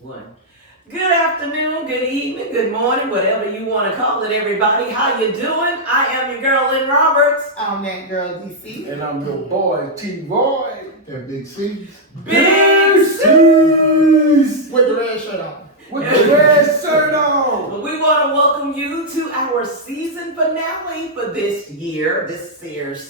One. Good afternoon, good evening, good morning, whatever you want to call it, everybody. How you doing? I am your girl, Lynn Roberts. I'm that girl, DC. And I'm your boy, T-Roy. And Big C. Big C! With the red shirt on. With the red shirt on. Well, we want to welcome you to our season finale for this year's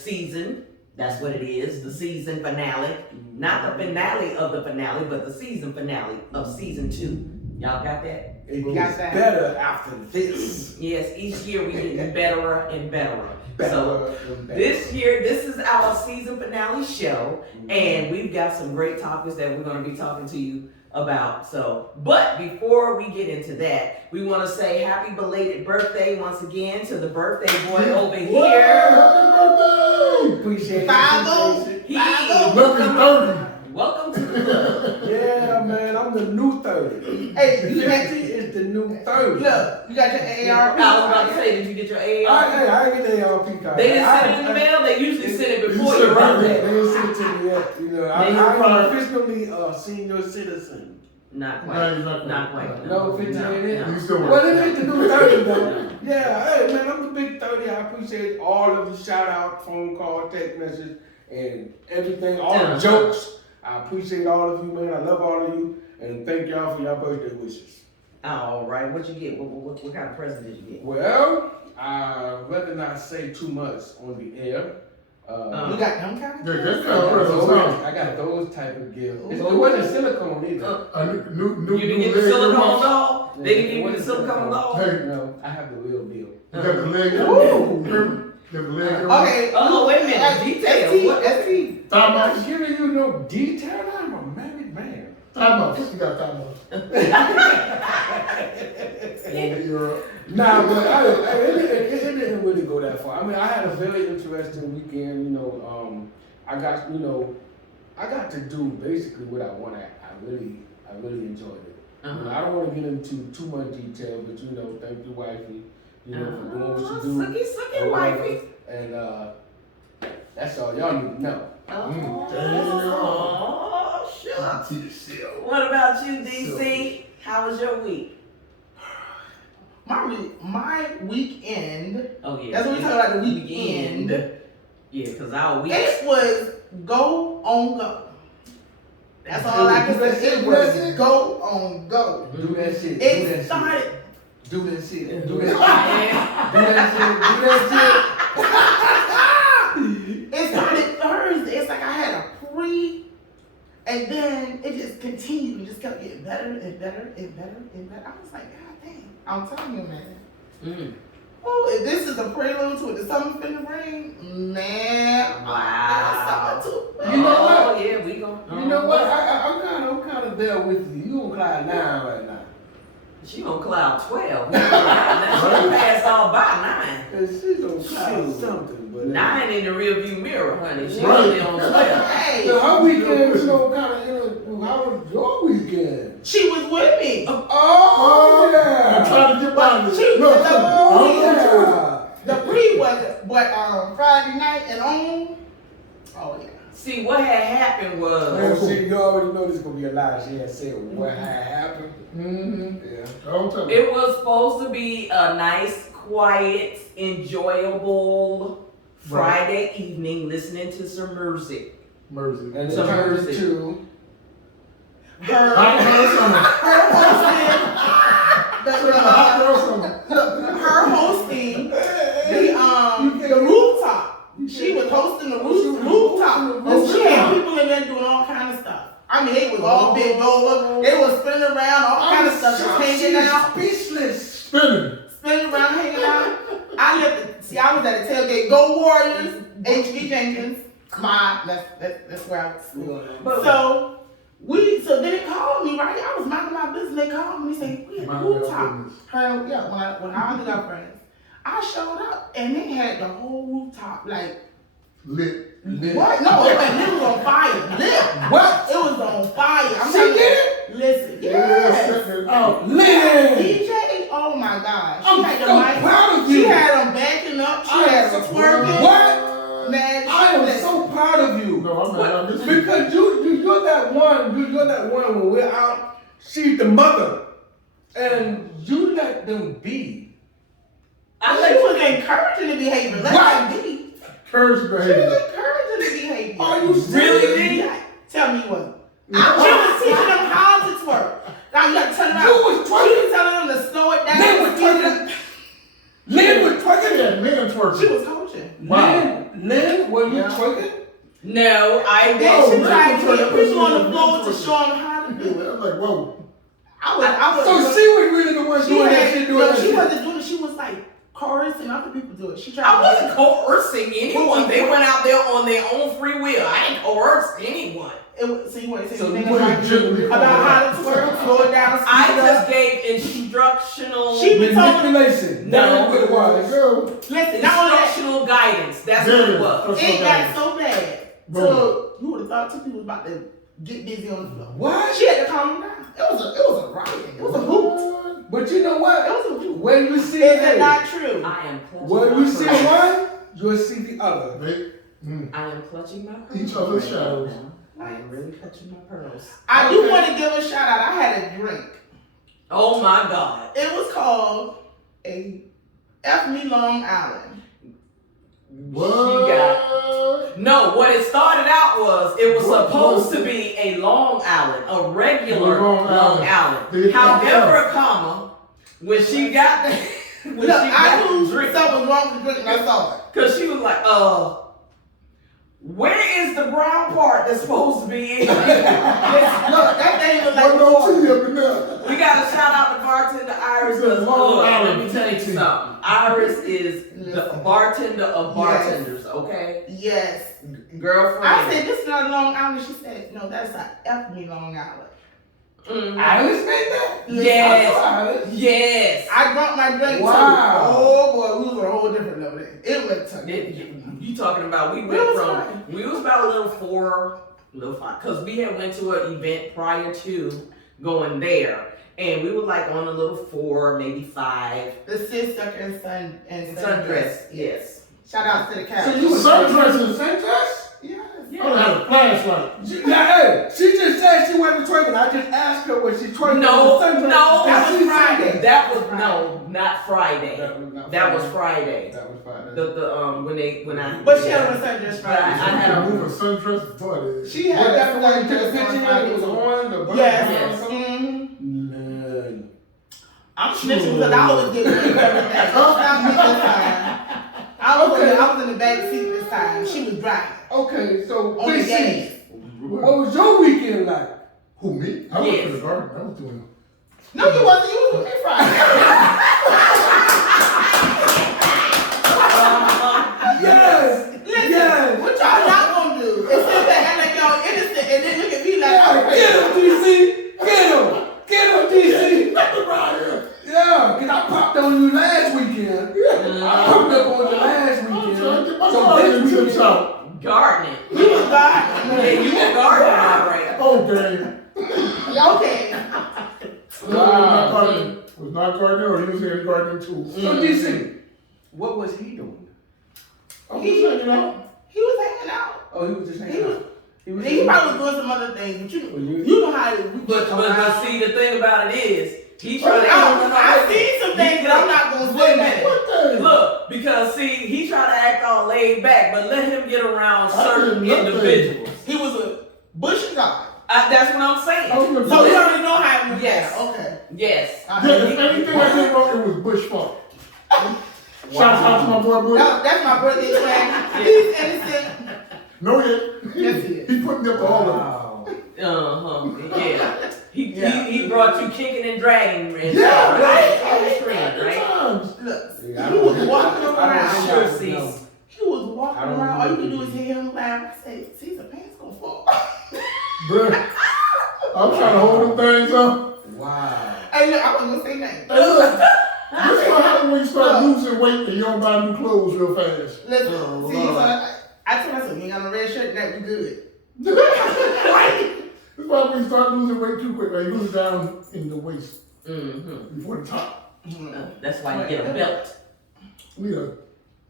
season. That's what it is, the season finale. Not the finale of the finale, but the season finale of season 2. Y'all got that? It Got gets that. better after this. Yes, each year we get better and better. So and better. this year, this is our season finale show, and we've got some great topics that we're going to be talking to you about. So, but before we get into that, we want to say happy belated birthday once again to the birthday boy over Whoa, here. happy birthday! Appreciate it. Five-o. He Lucky 30. welcome to the club. Yeah, man, I'm the new 30. Hey, you 50 is the new 30. look, you got your I ARP. was about to say, did you get your AARP? I get the ARP card. They didn't send it in the mail. They usually send it before You your said They birthday. didn't send it to me yet. You know, They I'm don't- officially a senior citizen. Not No, quite. you're not Not quite. quite. No, 50 ain't it? You still Well, it work. ain't the new 30 though. Yeah, hey man, I'm the big 30. I appreciate all of the shout out, phone call, text message, and everything, all the jokes. I appreciate all of you, man. I love all of you, and thank y'all for your birthday wishes. All right. What you get? What kind of present did you get? Well, I rather not say too much on the air. You got them kind Yeah, of that's I kind of got present. those, I got those type of gifts. It wasn't silicone either. A new You didn't get the leg silicone room. doll? They didn't give you the silicone doll? Hey. No, I have the real deal. You got the leg Ooh. room. You got the leg room. Okay. Oh, wait a minute. Detail. ST, What? ST. I'm Time not out. giving you no detail. I'm a married man. Time out. You got time out. You're Nah, but it didn't really go that far. I mean, I had a very interesting weekend. I got to do basically what I wanted. I really enjoyed it. You know, I don't want to get into too much detail, but thank you, wifey, for doing what you do. Sucky, or wifey. whatever. And that's all y'all need to know. Oh, shucks. to yourself. What about you, DC? How was your week? My weekend. Oh, yeah. That's what we talking about, the weekend. Yeah, because our week. It was go on go. That's all I can say. It was go on go. Do that shit. do It that started. Shit. Do that shit. Do that Yeah. shit. Do that shit. Do that It started Thursday. It's like I had a pre, and then it just continued and just kept getting better and better and better and better. I was like, God dang, I'm telling you, man. Mm. Oh, if this is a prelude to it, the summer finna rain, man. Wow. Summer too. You know what? Oh, yeah, we going shit. You know what? I'm kind of there with you. You on cloud 9 right now. She on cloud 12. Now she passed all by 9. Cause she's on cloud Shoot. something, but 9 in the rearview mirror, honey. She Right. only on 12. Hey, So her weekend, how was your weekend? she was with me. Oh yeah. I'm trying to get by this. She Look, was the Oh pre. yeah. The pre was Friday night and on. Oh yeah. See, what had happened Oh, was, see, you already know this is gonna be a lie. She had said what had happened. Mm-hmm. Yeah. Don't tell me. it was supposed to be a nice, quiet, enjoyable Friday evening listening to some music. Mercy. And it Some turned music. to Her Hot girl summer. Hot girl summer. her hosting the rooftop. She was hosting the rooftop. And she had people in there doing all kind of stuff. I mean, they was all bent over. They was spinning around, all kind of stuff, just hanging out, speechless. spinning around, hanging out. I was at the tailgate. Go Warriors! H.B. Jenkins. That's where I was. So then they called me, right? I was minding my business. They called me. They said, we at the rooftop. When I got friends, I showed up and they had the whole rooftop like Lit. what? No, it was on fire. Lit. What? It was on fire. I'm She telling did you. Listen, Yeah, yes. setting it out. Lynn! DJ, oh my gosh. I'm had the so mic. proud of She you. had them backing up. She I had am them so twerking. What? Man, I am listen. so proud of you. No, I'm not. I'm just Because you're that one when we're out she's the mother, and you let them be. I think she was encouraging the behavior. Let What? them be. Curse She behavior. was encouraging the behavior. Are you Really, serious? Lee? Tell me what. She was teaching them how to twerk. Now you gotta turn around. You was She twerking. was telling them to slow it down. Lynn was twerking. Lynn was twerking. Yeah, Lynn twerking. She was coaching. Wow. Lynn, were you Yeah. twerking? No, I Then Oh, she Lynn tried was to get twerking. people on the floor to show them how to do I it. was like, whoa. I was. So she was really the one She doing that had, shit, doing no, that she shit. wasn't doing it. She was like coercing other people to do it. She tried. I wasn't coercing anyone. They went out there on their own free will. I didn't coerce anyone. So you want to say So anything you about, wasn't about how to twerk, slow it down, speed I it up? just gave instructional She been told. Manipulation. No. That's what it was. Girl. Listen, not only that, instructional guidance. That's what it was. it got so bad. Bro. So you would have thought two people was about to get busy on the floor. What? She had to calm them down. It was a riot. It was a hoot. But you know what? It was a hoot. When you see Is that not true? I am clutching when my you see pearls. one, you'll see the other. I am clutching my pearls. Each other's right shadows. now. I am really clutching my pearls. I do want to give a shout out. I had a drink. Oh my God. It was called a F Me Long Island. What? No, what it started out was, it was What supposed was to be a Long Island, a regular Long Long Island. Island. They- However, comma, when she got the, when Look, she I got knew the drink, something was wrong with the drink and I saw it. cause she was like, where is the brown part that's supposed to be in? Look, that thing was like What no tea up in there? We gotta shout out the bartender Iris. It's a Cause Long look, let Island me tell you tea. something. Iris is the Listen. bartender of Yes. bartenders. Okay, Yes. girlfriend. I said, this is not a Long Island. She said, no, that's a F Me Long Island. Mhm. Alice made that? Yes. I know Alice. Yes. I drank my drink Wow. too. Oh boy, we was on a whole different level then. It went to You talking about we It went was from fine. we was about a little five, cause we had went to an event prior to going there, and we were like on a little 4, maybe 5 the sister and son and sundress. Yes. Shout out to the cat. So you Sundresses. sundress? Yes. I don't have a flashlight. Hey, she just said she wasn't twerking. I just asked her was she twerking. No, on the sundress. no, And that she was said Friday. That was no, not Friday. That was That was Friday. That was Friday. when I. But she had on a sundress But I Friday. had a- move a sundress butt. She Was had that the one you took a sundress picture on of? Friday. It was orange or burnt? Yes. Yes. Mm-hmm. Lynn. I'm snitching because I always get everything. Don't stop me this time. I was in the back seat this time. She was driving. Okay, so On the DC, gas. what was your weekend like? Who, me? I went Yes. to the garden. I was doing No, you wasn't. You was with me Friday. Yes! Listen, Yes! what y'all not gonna do is sit there and like y'all innocent and then look at me like I'm Get him, DC! Get him! Get him, DC! nothing right here. Yeah, because I popped on you last weekend. I popped up on you last I'm weekend. trying to get my So garden this tips weekend, out. Gardening. You was God. Yeah, you were gardening, all right. Oh, damn. Okay. Wow. Was not gardening or using any gardening tools. So DC, what was he doing? I'm He, just hanging out. he was hanging out. Oh, he was just He hanging was, out. He was he probably was doing some other things, but Well, you- you know how it is. But see, the thing about it is, he tried to. I've seen some things that I'm not gonna say that. What the? Look, because see, he tried to act all laid back, but let him get around I certain did nothing. individuals. He was a bush guy. That's what I'm saying. I was gonna So say- you already know how it was. Yes. Okay. Yes. Yeah, if anything I did wrong, it was Bush fault. Shout out to my boy Bush. That's my birthday twin. He's innocent. No, yet. Yes, he is. He putting up all of Wow. Yeah. Yeah. He brought you kicking and dragging and Yeah, right on the right. screen, right? Times. Look, Yeah, I he don't was think- walking I don't around. think Sure, I Cease. know. He was walking I don't around. All you can know. do is hear him laugh. I said, Caesar pants gonna fall. Bruh. I'm trying to hold them things up. Wow. Hey, look, I wasn't gonna say nothing. This is what happens when you start losing weight and you don't buy new clothes real fast. Listen, Oh, see, Lord. so I told myself, you ain't got no red shirt, that we good. This is why when you start losing weight too quick, like you lose down in the waist Mm-hmm. before the top. That's why you get a belt. Need a,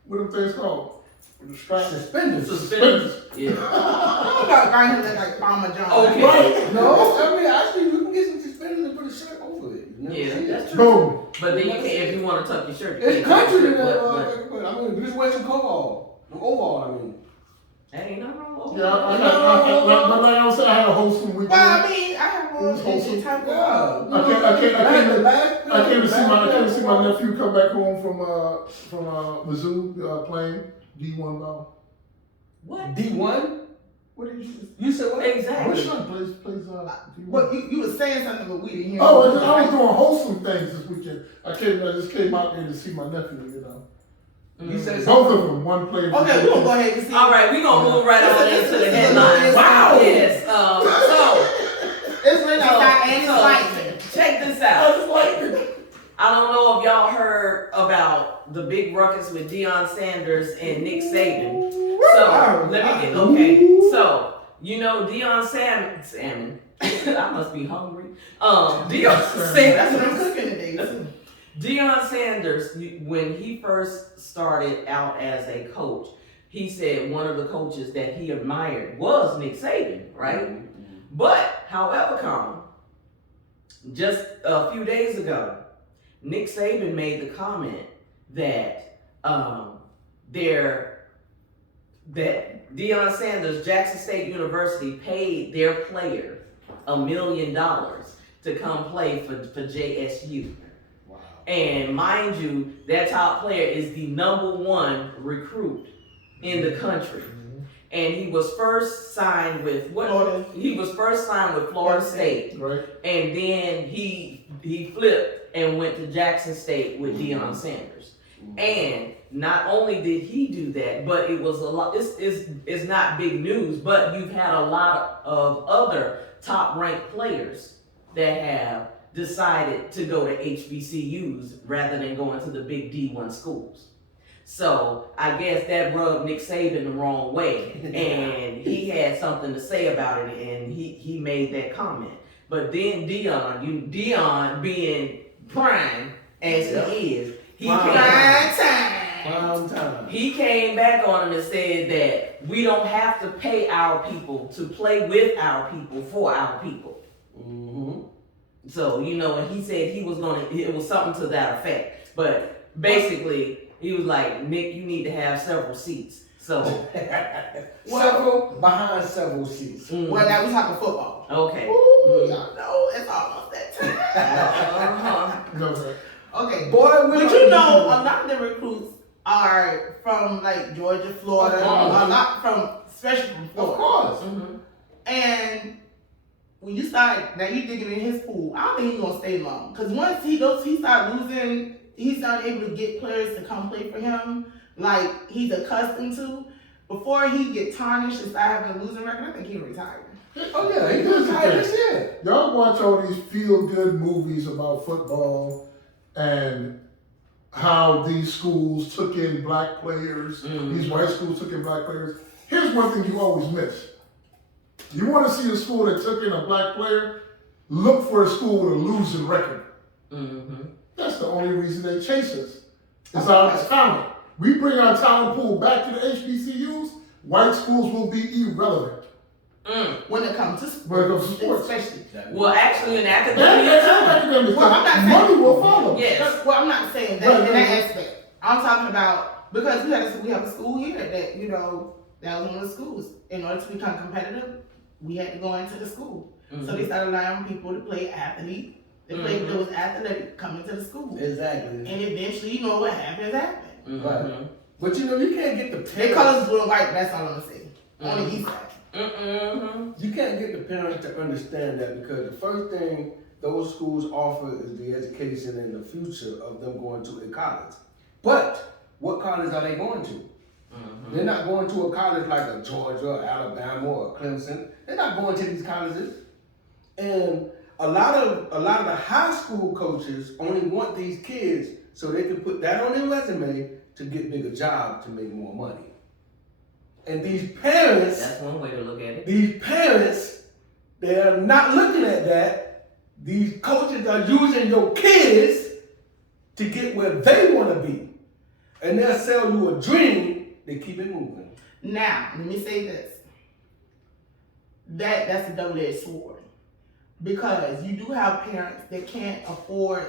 what them things called? With the straps. Suspenders. Suspenders. Yeah. I got guy who look like Farmer John. Okay. Right. No, I mean, actually, you can get some suspenders That's true. Boom. But then you can't, if you want to tuck your shirt, you It's can't tuck country your in shirt, that, but I mean, just wear some overall. Overall, I mean. that ain't nothing wrong with Yeah, that. but like I said, I had a wholesome weekend. Well, I mean, I have a type of. I came to see my nephew come back home from Mizzou playing D1 ball. What? D1? What did you said what? My Exactly. son plays D1. But you were saying something, but we didn't hear. Oh, I was doing wholesome things this weekend. I just came out there to see my nephew, you know. You said Both of them, one played. Okay, we're gonna go ahead and see. All right, we're gonna move right on into the headlines. Wow. Yes. It's really like Annie So, Lightning. check this out. I don't know if y'all heard about the big ruckus with Deion Sanders and Nick Saban. So let me get So you know Deion Salmon. I must be hungry. Deion That's what I'm Sanders. cooking today. too. Deion Sanders, when he first started out as a coach, he said one of the coaches that he admired was Nick Saban, right? But, however, just a few days ago, Nick Saban made the comment that Deion Sanders, Jackson State University, paid their player $1 million to come play for JSU. And mind you, that top player is the #1 recruit in the country. And he was first signed with Florida. He was first signed with Florida State. Right. And then he flipped and went to Jackson State with Deion Sanders. And not only did he do that, but it was a lot. It's not big news, but you've had a lot of other top ranked players that have decided to go to HBCUs rather than going to the big D1 schools. So I guess that rubbed Nick Saban the wrong way, and he had something to say about it, and he made that comment. But then Deion being prime as he is, he came back on him and said that we don't have to pay our people to play with our people for our people. So, and he said it was something to that effect. But basically, he was like, Nick, you need to have several seats. So, several behind several seats. Well, now we talking football. Okay. Ooh, y'all know it's almost that time. No, sir. Okay, Boy, but a lot of the recruits are from like Georgia, Florida, a lot especially from Florida. Of course. And when you start, now you digging in his pool, I don't think he's gonna stay long. Cause once he's not able to get players to come play for him like he's accustomed to. Before he get tarnished and start having a losing record, I think he'll retire. Oh yeah, he was retired this year. Y'all watch all these feel-good movies about football and how these schools took in black players, these white schools took in black players. Here's one thing you always miss. You want to see a school that took in a black player, look for a school with a losing record. That's the only reason they chase us. It's our talent. We bring our talent pool back to the HBCUs, white schools will be irrelevant. When it comes to sports. Especially. Well, actually, in academia, money will follow. Yes. Well, I'm not saying that in that aspect. I'm talking about, because we have a school here that, that was one of the schools. In order to become competitive, we had to go into the school. So they started allowing people to play athlete. They played that was athletic coming to the school. Exactly. And eventually, what happened. Right. But you can't get the parents. They colors blue and white, that's all I'm gonna say. On the east side. You can't get the parents to understand that, because the first thing those schools offer is the education and the future of them going to a college. But what college are they going to? They're not going to a college like a Georgia or Alabama or Clemson. They're not going to these colleges. And a lot of the high school coaches only want these kids so they can put that on their resume to get bigger jobs to make more money. And these parents, that's one way to look at it. These parents, they're not looking at that. These coaches are using your kids to get where they want to be. And they'll sell you a dream, they keep it moving. Now, let me say this. That's a double-edged sword. Because you do have parents that can't afford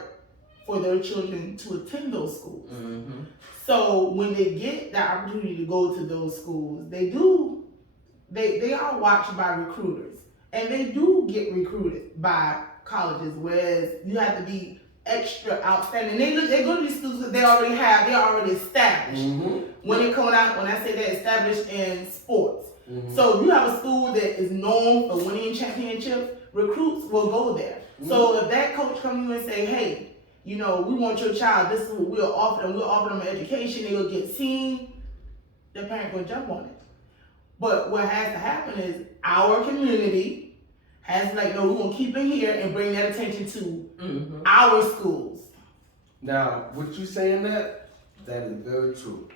for their children to attend those schools. Mm-hmm. So when they get the opportunity to go to those schools, they are watched by recruiters, and they do get recruited by colleges, whereas you have to be extra outstanding. They go to these schools that they're already established. When I say they're established in sports. So if you have a school that is known for winning championships, recruits will go there. So if that coach comes to you and say, hey, we want your child, this is what we'll offer them an education, they'll get seen, the parent will jump on it. But what has to happen is our community has to no, we're gonna keep it here and bring that attention to our schools. Now, what you saying that is very true.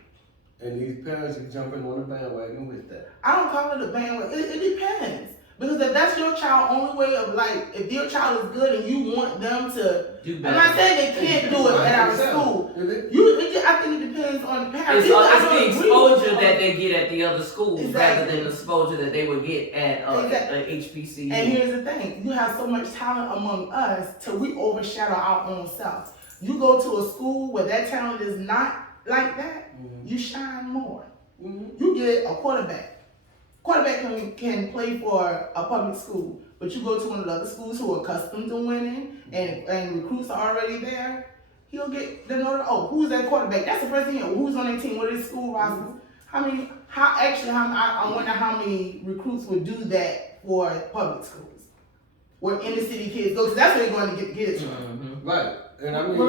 And these parents are jumping on the bandwagon with that. I don't call it a bandwagon. It depends. Because if that's your child, only way of if your child is good and you want them to do better. I'm not saying they can't do it at our school. I think it depends on the parents. It's the exposure that they get at the other schools rather than the exposure that they would get at HBCU. And here's the thing: you have so much talent among us till we overshadow our own self. You go to a school where that talent is not like that, you shine more. You get a quarterback. Quarterback can play for a public school, but you go to one of the other schools who are accustomed to winning and recruits are already there, he'll get the notice, who's that quarterback? That's the first thing, who's on their team, what is school rosters? I wonder how many recruits would do that for public schools, where inner city kids go, because that's where they're going to get it from. Right, and I mean,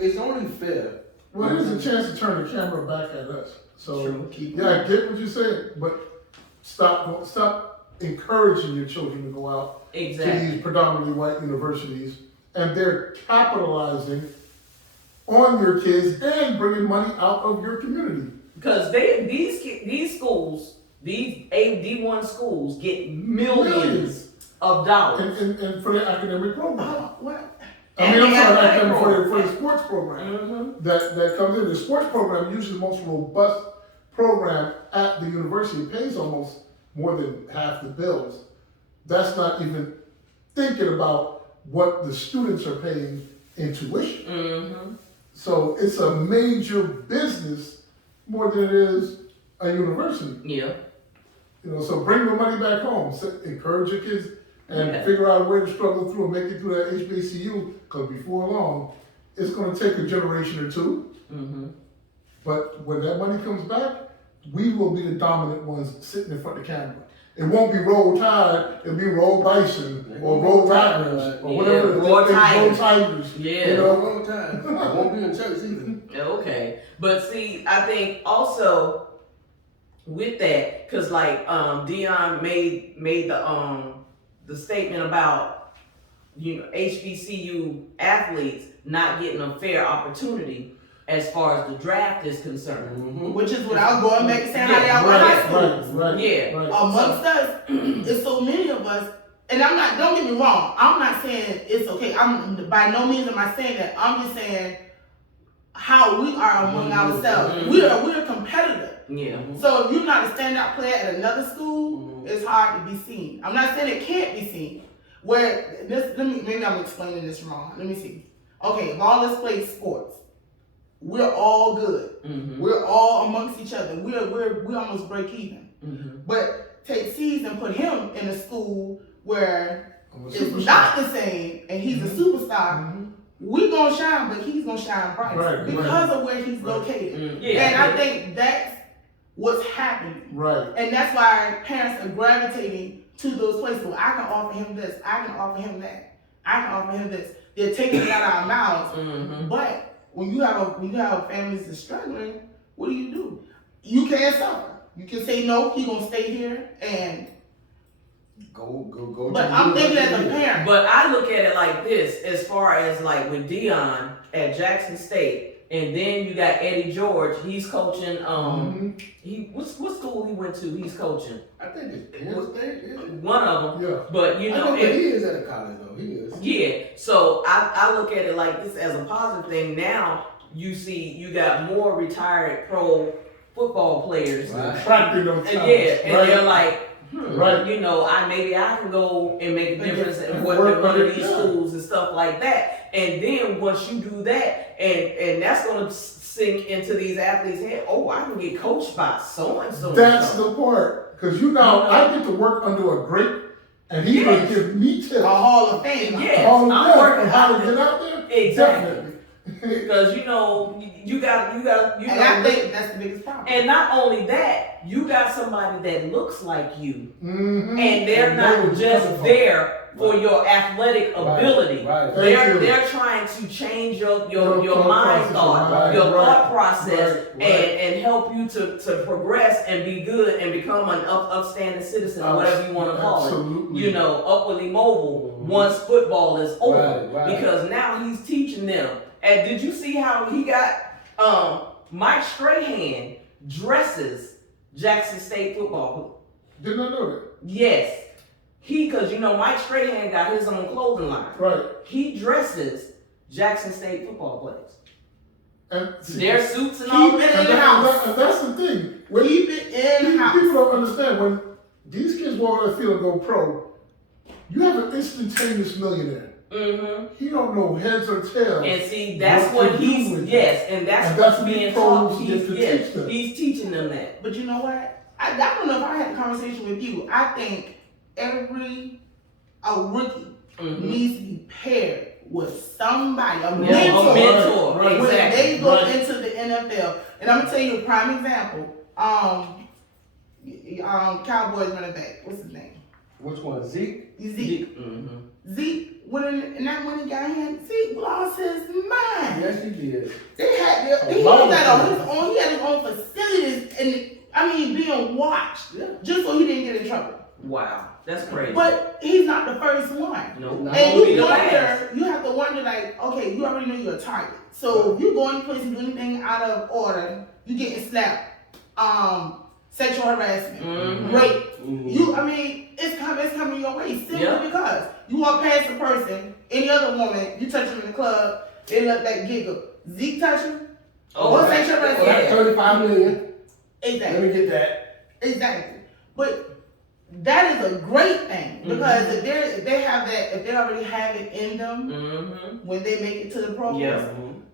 it's only fair. Well, here's a chance to turn the camera back at us. So, I get what you said, but stop encouraging your children to go out to these predominantly white universities, and they're capitalizing on your kids and bringing money out of your community. Because these schools, these D1 schools get millions of dollars. And for their academic program. For the sports program that comes in. The sports program, usually the most robust program at the university, pays almost more than half the bills. That's not even thinking about what the students are paying in tuition. So it's a major business more than it is a university. Yeah. So bring the money back home. Encourage your kids and figure out a way to struggle through and make it through that HBCU, because before long, it's going to take a generation or two. But when that money comes back, we will be the dominant ones sitting in front of the camera. It won't be Roll Tide, it'll be Roll Bison or Roll Tigers or whatever. Roll Tigers. Roll Tide. I won't be in church either. Okay. But see, I think also with that, because Dion made the statement about HBCU athletes not getting a fair opportunity as far as the draft is concerned. Which is what I was going back and saying how they are with high schools. Right. Amongst us, it's so many of us, and don't get me wrong, I'm not saying it's okay. By no means am I saying that. I'm just saying how we are among ourselves. We're competitive. So if you're not a standout player at another school, it's hard to be seen. I'm not saying it can't be seen. Maybe I'm explaining this wrong. Let me see. Okay, if all of us play sports, we're all good. We're all amongst each other. We almost break even. But take C's and put him in a school where it's not the same, and he's a superstar. We're gonna shine, but he's gonna shine bright because of where he's located. And I think that's what's happening. And that's why parents are gravitating to those places where I can offer him this, I can offer him that, I can offer him this. They're taking it out of our mouths. But when you have families that's struggling, what do? You can't suffer. You can say no, he's gonna stay here and go. But I'm thinking as a parent. But I look at it like this, as far as with Dion at Jackson State, and then you got Eddie George. He's coaching. What school he went to? He's coaching. I think it's Penn State. One of them. But he is at a college though. He is. So I look at it like this as a positive thing. Now you see you got more retired pro football players. Attracting those and they're like, maybe I can go and make a difference and work at one of these schools and stuff like that. And then once you do that, and that's gonna sink into these athletes' head. Oh, I can get coached by so and so. That's the part, because I get to work under a great, and he will give me tips. A Hall of Fame. Yes, I'm working how to get out there. Exactly. Because you got. And I think that's the biggest problem. And not only that, you got somebody that looks like you, Mm-hmm. and they're not just there for your athletic ability. Right. They're trying to change your mind thought, your thought process, and help you to progress and be good and become an upstanding citizen, or whatever you want to call Absolutely. it. Upwardly mobile once football is over, because now he's teaching them. And did you see how he got Mike Strahan dresses Jackson State football? Did not know that. Yes. Because Mike Strahan got his own clothing line. Right. He dresses Jackson State football players. And Their suits and all Keep it that. in house. And that's the thing. Keep it in house. People don't understand when these kids walk on the field and go pro. You have an instantaneous millionaire. Mm-hmm. He don't know heads or tails. And see, that's what he's what's being taught. He's teaching them that. But you know what? I don't know if I had a conversation with you. I think a rookie needs to be paired with somebody, a mentor. Right, when exactly. they go into the NFL. And I'm gonna tell you a prime example. Cowboys running back. What's his name? Which one? Zeke? Zeke. Mm-hmm. Zeke went in that winning game. Zeke lost his mind. Yes, he did. He had his own facilities, and being watched just so he didn't get in trouble. Wow, that's crazy. But he's not the first one. No, And you have to wonder, like, okay, you already know you're a target. So if you go any place and do anything out of order, you getting slapped. Sexual harassment, rape. It's coming your way simply because you walk past a person, any other woman, you touch them in the club, they look like giggle. Zeke touch him? What sexual harassment? That's 35 million. Exactly. Let me get that. Exactly. But that is a great thing because if they already have it in them when they make it to the pros,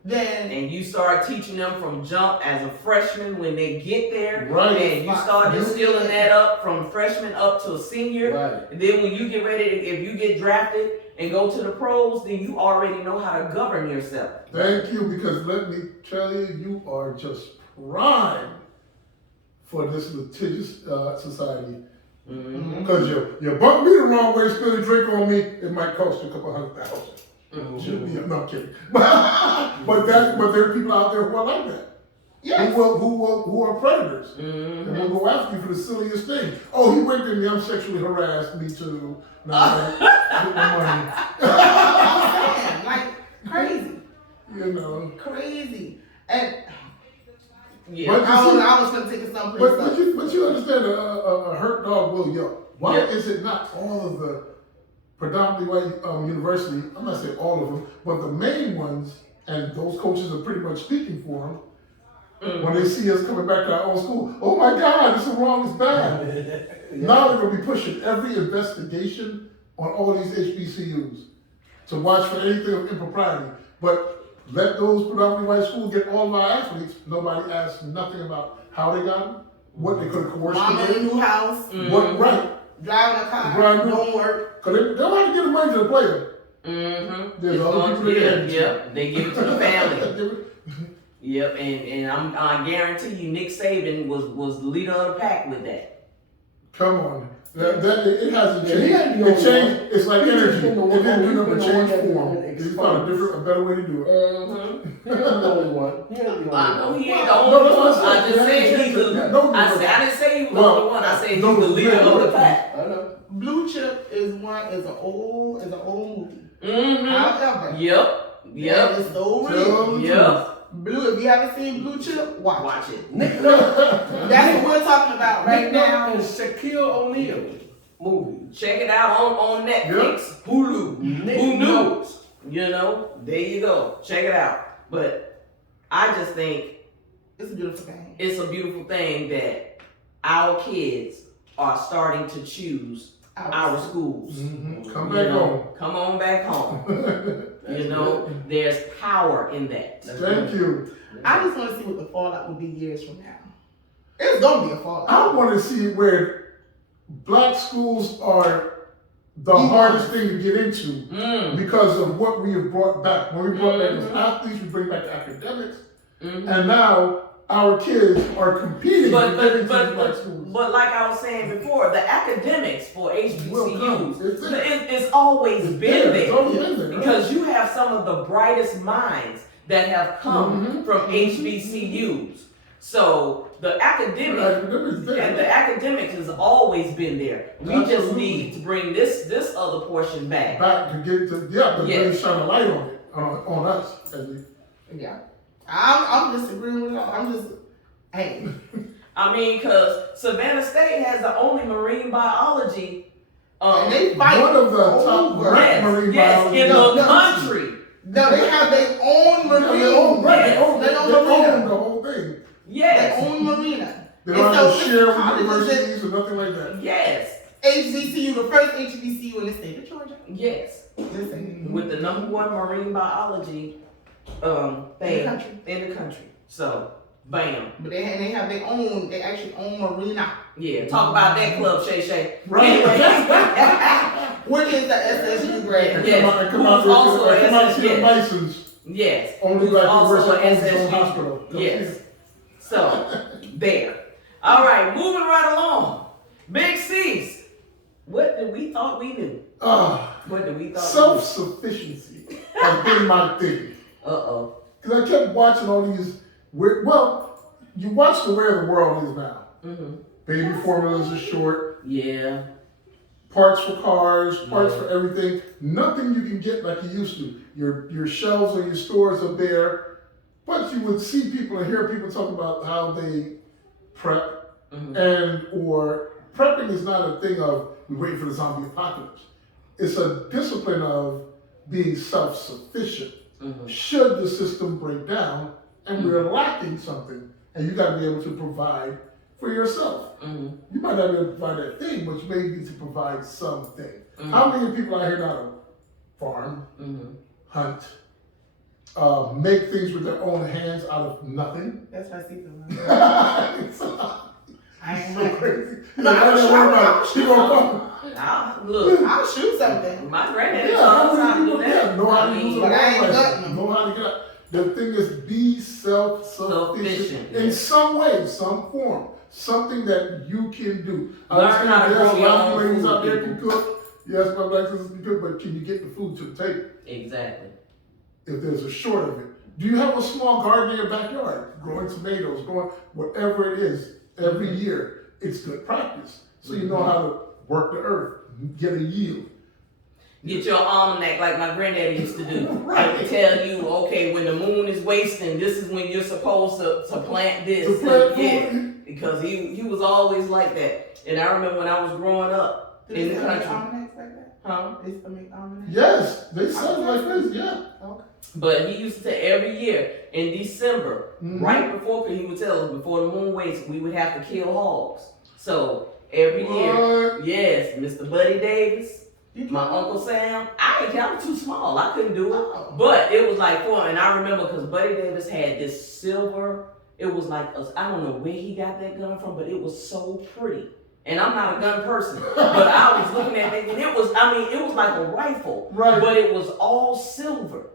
then and you start teaching them from jump as a freshman when they get there, right? And you start instilling that up from freshman up to a senior. Right. And then when you get ready, if you get drafted and go to the pros, then you already know how to govern yourself. Thank you, because let me tell you, you are just prime for this litigious society. Because you bump me the wrong way, spill a drink on me, it might cost you a couple $100,000. No, I'm kidding. but there are people out there who are like that. yes. Who are predators. And will go after you for the silliest thing. Oh, he went to me, I'm sexually harassed, me too. No, get my money. I'm saying, like, crazy. Crazy. And I was gonna take it someplace else. But you understand, a hurt dog will yelp. Why is it not all of the predominantly white university, I'm not saying all of them, but the main ones, and those coaches are pretty much speaking for them, when they see us coming back to our own school, oh my God, this is wrong, it's bad. Now they're going to be pushing every investigation on all these HBCUs to watch for anything of impropriety. But let those predominantly white schools get all of our athletes, nobody asks nothing about how they got them, what they could have coerced Mama in a new house, driving a car, don't work. Because they don't have to give the money to the player. There's other people that they give it to the family. Yep, and I guarantee you, Nick Saban was the leader of the pack with that. Come on, it hasn't changed. It changed. It's like energy. It didn't do nothing but change form. He found a better way to do it. He's the only one. I know he ain't the only one. I just said he's the. I didn't say he was the only one. I said he's the leader of the pack. I know. Blue Chip is an old movie. However, Yep. it's so real. Yep. Blue, if you haven't seen Blue Chip, watch it. Nick That's what we're talking about right now. and Shaquille O'Neal movie. Check it out on Netflix, Hulu. Who knew? There you go. Check it out. But I just think It's a beautiful thing. It's a beautiful thing that our kids are starting to choose our schools. Come back home. Come on back home. You know, there's power in that. Thank you. I just want to see what the fallout will be years from now. It's gonna be a fallout. I want to see where black schools are the hardest thing to get into because of what we have brought back. When we brought back as athletes, we bring back the academics, and now our kids are competing but black schools. But like I was saying before, the academics for HBCUs, it's always been there. Because you have some of the brightest minds that have come from HBCUs. So the academics has always been there. We just need to bring this other portion back. Back to get to really shine a light on it, on us. Yeah. I'm disagreeing with y'all. I'm just, hey. I mean, because Savannah State has the only marine biology. And they fight one of the top marine biology in the country. No, they have their own marine. They own the whole thing. Yes. Their own marina. They don't have to share with universities or nothing like that. Yes. HBCU, the first HBCU in the state of Georgia. Yes. With the #1 marine biology thing in the country. So, bam. But they have their own, they actually own marina. Yeah, talk about that club, Shay Shay. Right. Anyway. Which is the SSU grade. Yes. Come out to the license. Yes. Only Who's like also an the SSU hospital. Yes. So, there. All right, moving right along. Big C's. What did we thought we knew? What did we thought self-sufficiency has been my thing. Uh-oh. Because I kept watching all these weird, you watch the way the world is now. Baby formulas are short. Yeah. Parts for cars, parts for everything. Nothing you can get like you used to. Your shelves or your stores are bare. But you would see people and hear people talk about how they prep or prepping is not a thing of we wait for the zombie apocalypse. It's a discipline of being self-sufficient. Should the system break down and we're lacking something, and you got to be able to provide for yourself. You might not be able to provide that thing, but you may need to provide something. How many people out here now farm, hunt, make things with their own hands out of nothing? That's what I see. I ain't so crazy. I'll shoot something. My granddad know how to use a rifle. Know how to get out. The thing is, be self-sufficient in some way, some form, something that you can do. Learn how to grow your own ladies food. out there can cook. Yes, my black sisters can cook, but can you get the food to the table? Exactly. If there's a short of it. Do you have a small garden in your backyard? Growing tomatoes, growing whatever it is every year. It's good practice. So you know how to work the earth, get a yield. Get your almanac like my granddaddy used to do. Right. To tell you, okay, when the moon is wasting, this is when you're supposed to plant this. To plant food. Because he was always like that. And I remember when I was growing up in the country. Almanacs like that? Huh? They used to make almanacs? Yes, they sound like this, yeah. Okay. But he used to every year in December, right before, because he would tell us before the moon wasted, we would have to kill hogs. So every year, yes, Mr. Buddy Davis, my Uncle Sam, I was too small, I couldn't do it. But it was like fun, and I remember because Buddy Davis had this silver, it was like, I don't know where he got that gun from, but it was so pretty. And I'm not a gun person, but I was looking at it, and it was like a rifle, but it was all silver.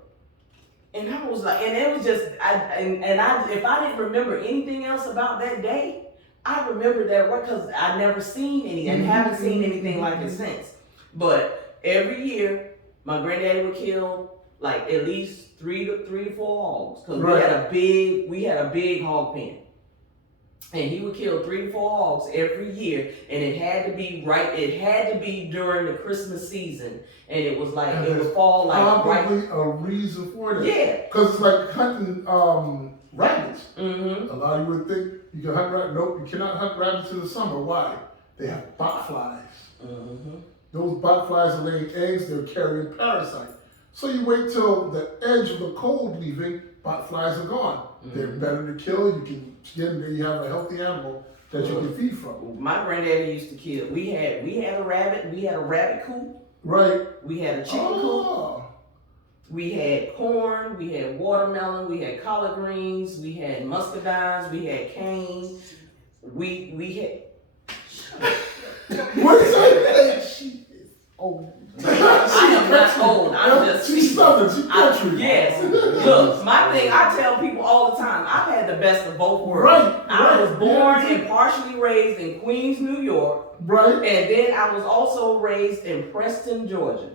And I was like, and it was just, if I didn't remember anything else about that day, I remember that because I never seen any and haven't seen anything like it since. But every year, my granddaddy would kill like at least three to four hogs because we had a big hog pen, and he would kill 3 to 4 hogs every year, and it had to be It had to be during the Christmas season, and it was like it would fall like probably a reason for that. Yeah, because it's like hunting rabbits. A lot of you would think you can hunt rabbits. Nope, you cannot hunt rabbits in the summer. Why? They have bot flies. Those bot flies are laying eggs. They're carrying parasites. So you wait till the edge of the cold leaving. Bot flies are gone. They're better to kill. You can get them. There you have a healthy animal that you can feed from. My granddaddy used to kill. We had a rabbit. We had a rabbit coop. Right. We had a chicken coop. We had corn, we had watermelon, we had collard greens, we had muscadines, we had cane. We had. What is that? She is old. I am not old. I'm just. She's stubborn. She's country. Yes. Look, my thing. I tell people all the time. I've had the best of both worlds. Right. I was born yeah. and partially raised in Queens, New York, Right. and then I was also raised in Preston, Georgia.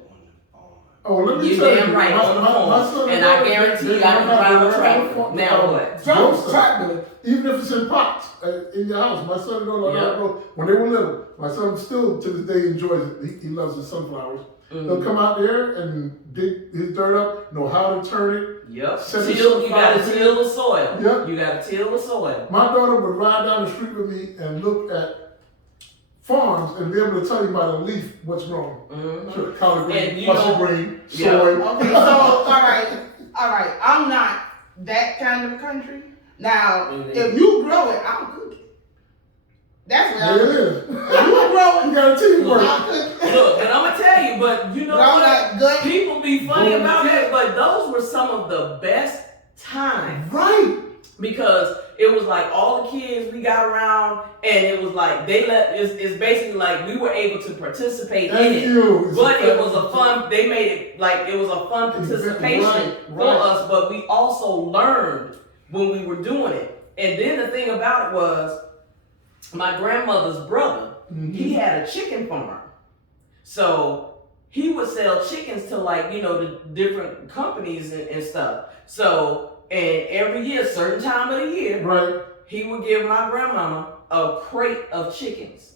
Oh, let me You tell damn you. right on the phone. And I guarantee you, I can drive a tractor. Now what? Drive a tractor. Even if it's in pots in your house. My son-in-law, Yep. when they were little, my son still to this day enjoys it. He loves his sunflowers. He'll come out there and dig his dirt up, know how to turn it. Yep. Set his You gotta sunflowers in. till the soil. Yep. You gotta till the soil. My daughter would ride down the street with me and look at farms and be able to tell you by the leaf what's wrong. Sure, collard And green, you mustard know- green, Yeah. soy. Okay, so all right. I'm not that kind of country. Now, if you grow it, I'll cook it. That's what There I'm it doing. is. If you grow You it, got a teamwork. I'll cook it. Look, and I'm gonna tell you, but you know But I'm what? not good. People be funny Boom. about that, but those were some of the best times. Right. Because it was like all the kids we got around, and it was like it's basically like we were able to participate Thank in it. you. It's But it a- was a fun, they made it like it was a fun participation Right, for right. us, but we also learned when we were doing it. And then the thing about it was, my grandmother's brother, he had a chicken farm. So he would sell chickens to like, the different companies and stuff. So, and every year, certain time of the year, Right. he would give my grandmama a crate of chickens.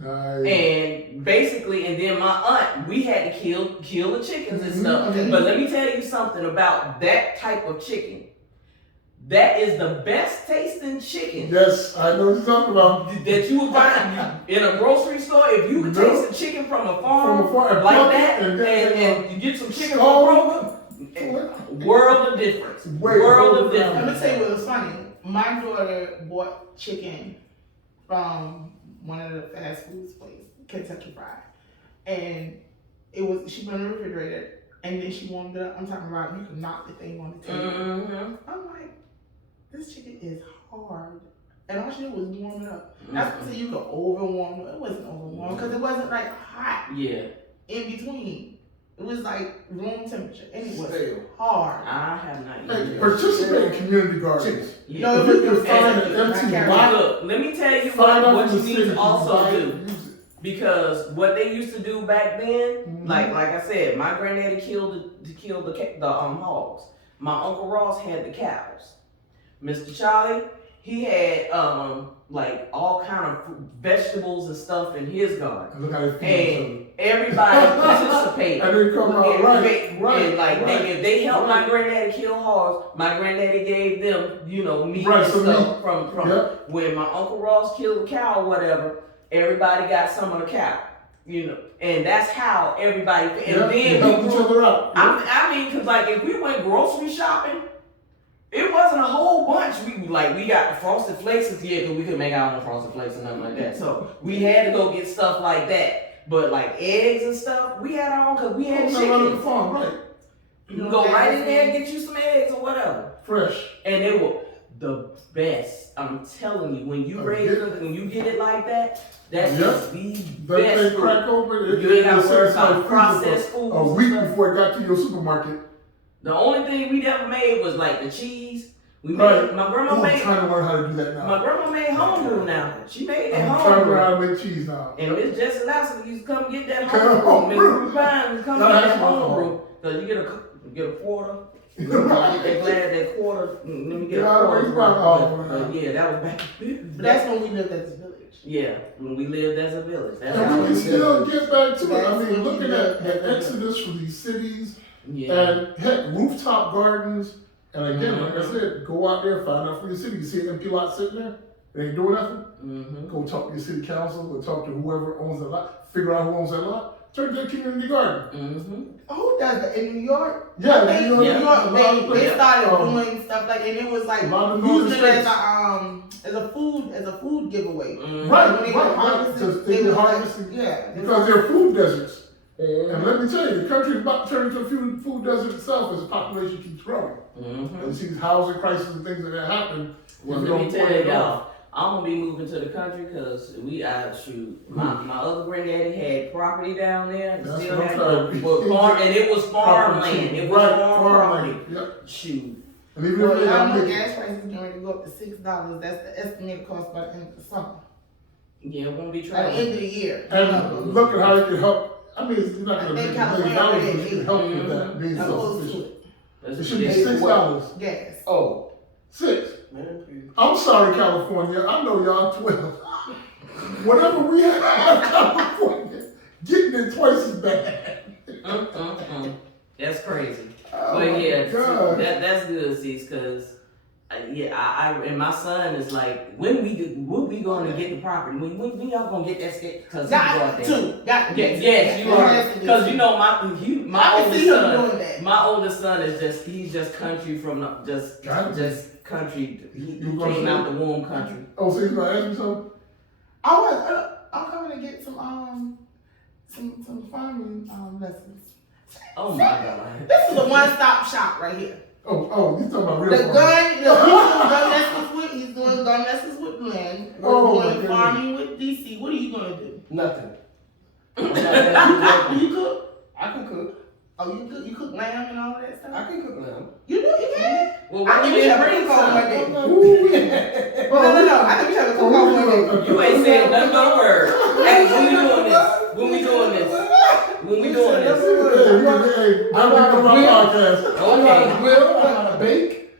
Nice. And basically, and then my aunt, we had to kill the chickens and stuff. Okay. But let me tell you something about that type of chicken. That is the best tasting chicken Yes, I know what you're talking about. that you would find in a grocery store. If you could taste the chicken from a farm, From a farm, like pluck it, that, and then you get some chicken Oh. from Kroger, world of difference. Way World of over Let me difference. tell you what was funny. My daughter bought chicken from one of the fast food places, Kentucky Fried, and she put it in the refrigerator, and then she warmed it up. I'm talking about you can knock the thing on the table. I'm like, this chicken is hard, and all she did was warm it up. That's what I said, you could overwarm it. It wasn't overwarm because it wasn't like hot Yeah, in between. It was like room temperature, and it was Stale. hard. I have not Hey, eaten it. participate in community gardens. Yeah. No, If you can find an I empty can't lot, Look, let me tell you find out what from you the need city, to also buy it, do. use it. Because what they used to do back then, like I said, my granddaddy killed the hogs. My Uncle Ross had the cows. Mr. Charlie, he had like all kind of vegetables and stuff in his garden. And look how it feels. And everybody participated. And they come out right. And like right. if they helped right. my granddaddy kill hogs, my granddaddy gave them, meat Right, and some stuff meat. from Yep. when my Uncle Ross killed the cow or whatever, everybody got some of the cow. And that's how everybody and Yep, they then help we each grew, other out. I mean, cause like if we went grocery shopping, it wasn't a whole bunch. We got the Frosted Flakes, cause we couldn't make our own Frosted Flakes or nothing like that. So we had to go get stuff like that. But like eggs and stuff, we had our own cause we had On the chickens. farm, right. You can go right in there and get you some eggs or whatever. Fresh. And they were the best. I'm telling you, when you when you get it like that, that's Yep. just the That best thing food. crack open. You ain't gotta it worry sits like about processed freezer foods for a and week stuff. before it got to your supermarket. The only thing we ever made was like the cheese. We Right. made my grandma I'm made trying to learn how to do that now. my grandma made homebrew now. She made it I'm trying to learn homebrew. how to make cheese now. And it's just as nice if you come get that Come homebrew. homebrew. Miss Rubine, come No, get that's that my homebrew. Cause you get a quarter. You get that quarter. Let me get Yeah, a quarter. right. Yeah, that was back. But that's when we lived at this village. Yeah, when we lived as a village. That's And how we can we still get back to it. I That's mean, what looking we at did. the exodus from these cities Yeah. and heck, rooftop gardens. And again, like I said, go out there, find out for your city. You see an empty lot sitting there, they ain't doing nothing. Mm-hmm. Go talk to your city council, go talk to whoever owns the lot, figure out who owns that lot, turn it into a community garden. Mm-hmm. Who does that in New York? Yeah, They, New York, New York, they Yeah. started doing stuff like, and it was like a lot of northern using it states. as a food giveaway. Mm-hmm. Right, When they right, were harvesting, because they was were like- harvesting yeah, because they're food deserts. And let me tell you, the country is about to turn into a food desert itself as the population keeps growing. Mm-hmm. And you see these housing crisis and things that happen. Well, let me tell y'all, I'm gonna be moving to the country because my other granddaddy had property down there and That's still what had I'm farm, and it was farmland. It was farm property. Yep. Shoot. And even Well, if y'all know they gas prices are going to go up to $6. That's the estimated cost by the end of the summer. Yeah, it won't be By the trying. end of the year. and look at how you can help. I mean, it's not going to I be think $1 million, California but you can help with Mhm. that being That's close self-sufficient. to it. It should be $6. Gas. Oh, $6. man, please. I'm sorry, California. I know y'all 12. Whatever we have out of California, getting it twice as bad. That's crazy. Oh But yeah, my God. that's good, sis, because I and my son is like, when we going to get the property? When y'all gonna get that stick? Because he brought that. Got to. Yes, you are. Because you know my I can oldest see him son. doing that. My oldest son is he's just country from just country. He came out the womb country. Oh, so you're going to ask me something? I'm coming to get some farming lessons. Oh my God. This is a one-stop shop right here. Oh, you talking about real The farming. he's doing gun lessons with Lynn. We're Oh, my doing goodness. farming with DC. What are you gonna do? Nothing. Do you cook? I can cook. Oh, you cook? You cook lamb and all that stuff? I can cook lamb. You do? You can? Well, I when think you we have a bring cook off one some, day. No. I think we have a cook off one day. you ain't saying nothing but a word. Hey, when we doing this? When we doing this? When we doing this? Hey, I'm not on my podcast. Okay. Grill, I know how to bake.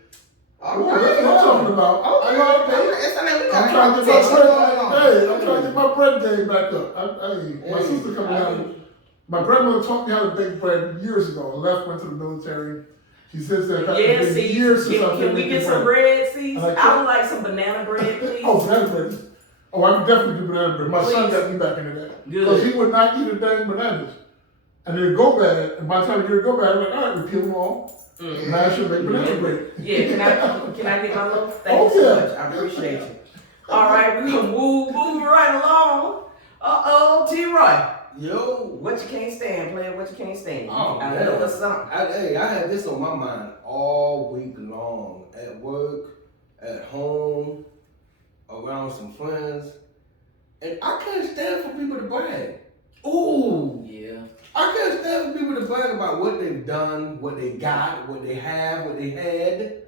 All That's what I'm talking about. Okay. I know how to bake. It's like we I'm got trying to a get my conversation going bread. on. Hey, I'm trying to get my bread game back up. My sister coming out. My grandmother taught me how to bake bread years ago. I went to the military. She says that Yeah, it's been see, years since I've can been we making get some bread, see? I like I would like some banana bread, please. Oh, banana bread. Oh, I can definitely do banana bread. My son Please. got me back into that. Good. Because he would not eat a dang bananas. And it'd go bad. And by the time it would go bad, I'm like, all right, we peel them all. Mm. Now I should make banana bread. Yeah, can I get my little? Thank Oh, you so yeah. much. I appreciate you. All right, we're gonna move right along. T-Roy. Yo. What you can't stand, player, what you can't stand. Oh, I man. know what's something. I had this on my mind all week long. At work, at home, around some friends. And I can't stand for people to brag. Ooh, yeah. I can't stand for people to brag about what they've done, what they got, what they have, what they had.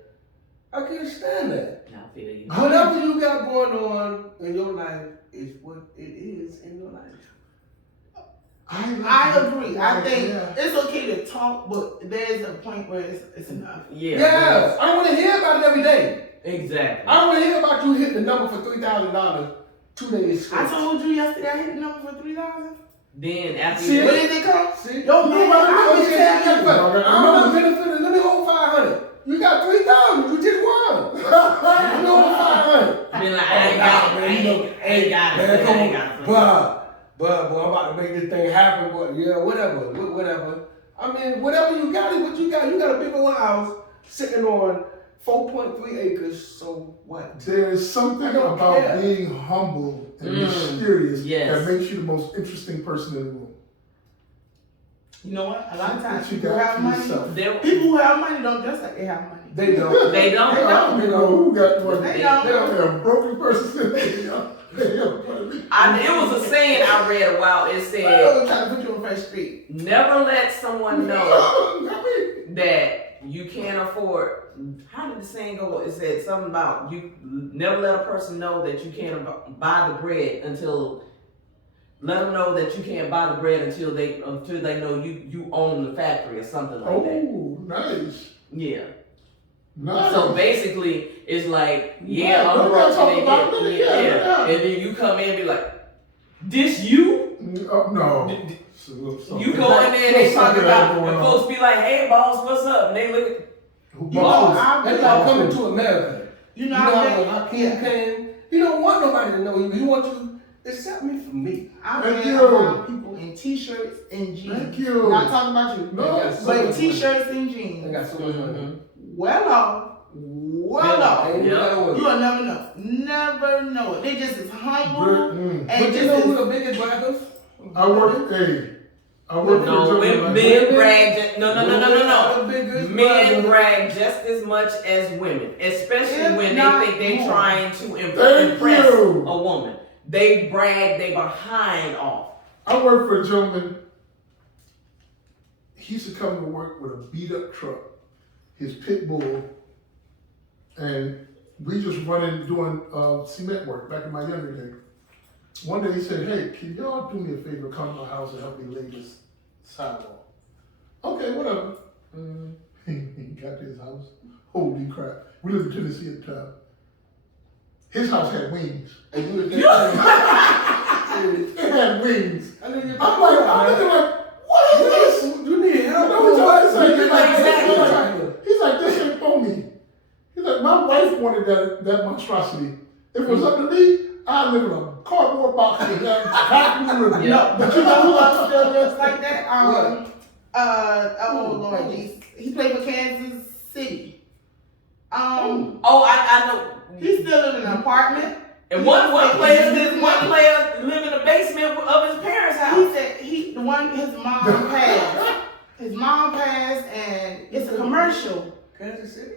I can't stand that. I feel you. Whatever you got going on in your life is what it is in your life. I agree. I think Yeah. it's okay to talk, but there's a point where it's enough. Yeah. Yes, I don't want to hear about it every day. Exactly. I don't want to hear about you hitting the number for $3,000 2 days straight. I told you yesterday I hit the number for 3,000. Then after See? you Where did it come? See? Yo, man, I was telling you. I'm not benefiting. Let me hold 500. You got 3,000. You just won. Let me hold 500. been like, I ain't got it, I ain't got it, I ain't got it. But I'm about to make this thing happen. But yeah, whatever. I mean, whatever you got is what you got. You got a big old house sitting on 4.3 acres. So what? There is something I don't about care. being humble and mysterious yes. that makes you the most interesting person in the room. You know what? A lot of times What you people who got have to money, yourself. people who have money don't dress like they have money. They don't. They don't. They I don't. don't know who got the money. They don't. They're a broken person sitting there. It was a saying I read a while. It I'm said, trying to put you on Fresh Street. never let someone know that you can't afford. How did the saying go? It said something about you never let a person know that you can't buy the bread until. Let them know that you can't buy the bread until they know you own the factory or something like that. Oh, nice. Yeah. Nice. So basically, it's like, yeah, Right, I'm don't broke talk and about then it. yeah, Yeah. and then you come in and be like, this you? Oh, no. You go in there and they talk about, and folks be like, hey boss, what's up? And they look at, You know, That's like coming to America. You know, how King came. You don't want nobody to know you. You want to accept me for me. I've Thank been you. around people in t-shirts and jeans. Thank you. Not talking about you. No. But t-shirts and I jeans. got so much money. Well off. Ain't You no better way. will never know. Never know it. They just as humble Mm. and But you just know as who the biggest braggers? I work, hey, I work for a No, gentleman like men that. brag. No. The biggest Men brother. brag just as much as women, especially If when they not think they're more. trying to Thank impress you. a woman. They brag they behind off. I work for a gentleman. He used to come to work with a beat up truck, his pit bull, and we just running doing cement work back in my younger day. One day he said, "Hey, can y'all do me a favor? Come to my house and help me lay this sidewalk." Okay, whatever. He got to his house. Holy crap! We lived in Tennessee at the time. His house had wings. And you would think, It had wings. I think you're I'm looking like, what is this? You need help. You know what I'm saying? He's like, Exactly. he's like, this ain't for me. He's like, my wife wanted that monstrosity. If it was up to me, I'd live in a cardboard box and have cotton ribbon. Yeah. But you know who else still lives like that? What? Oh Lord, jeez. He played for Kansas City. Oh, I know. He still lives in an apartment. And one player live in the basement of his parents' He house. said his mom passed. His mom passed, and it's a commercial. Kansas City?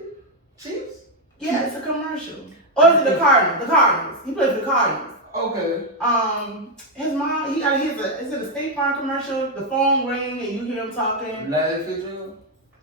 Chiefs? Yeah, it's a commercial. Or is it the Cardinals? The Cardinals. He plays for the Cardinals. Okay. His mom, is it a State Farm commercial? The phone ring and you hear him talking. Larry Fitzgerald?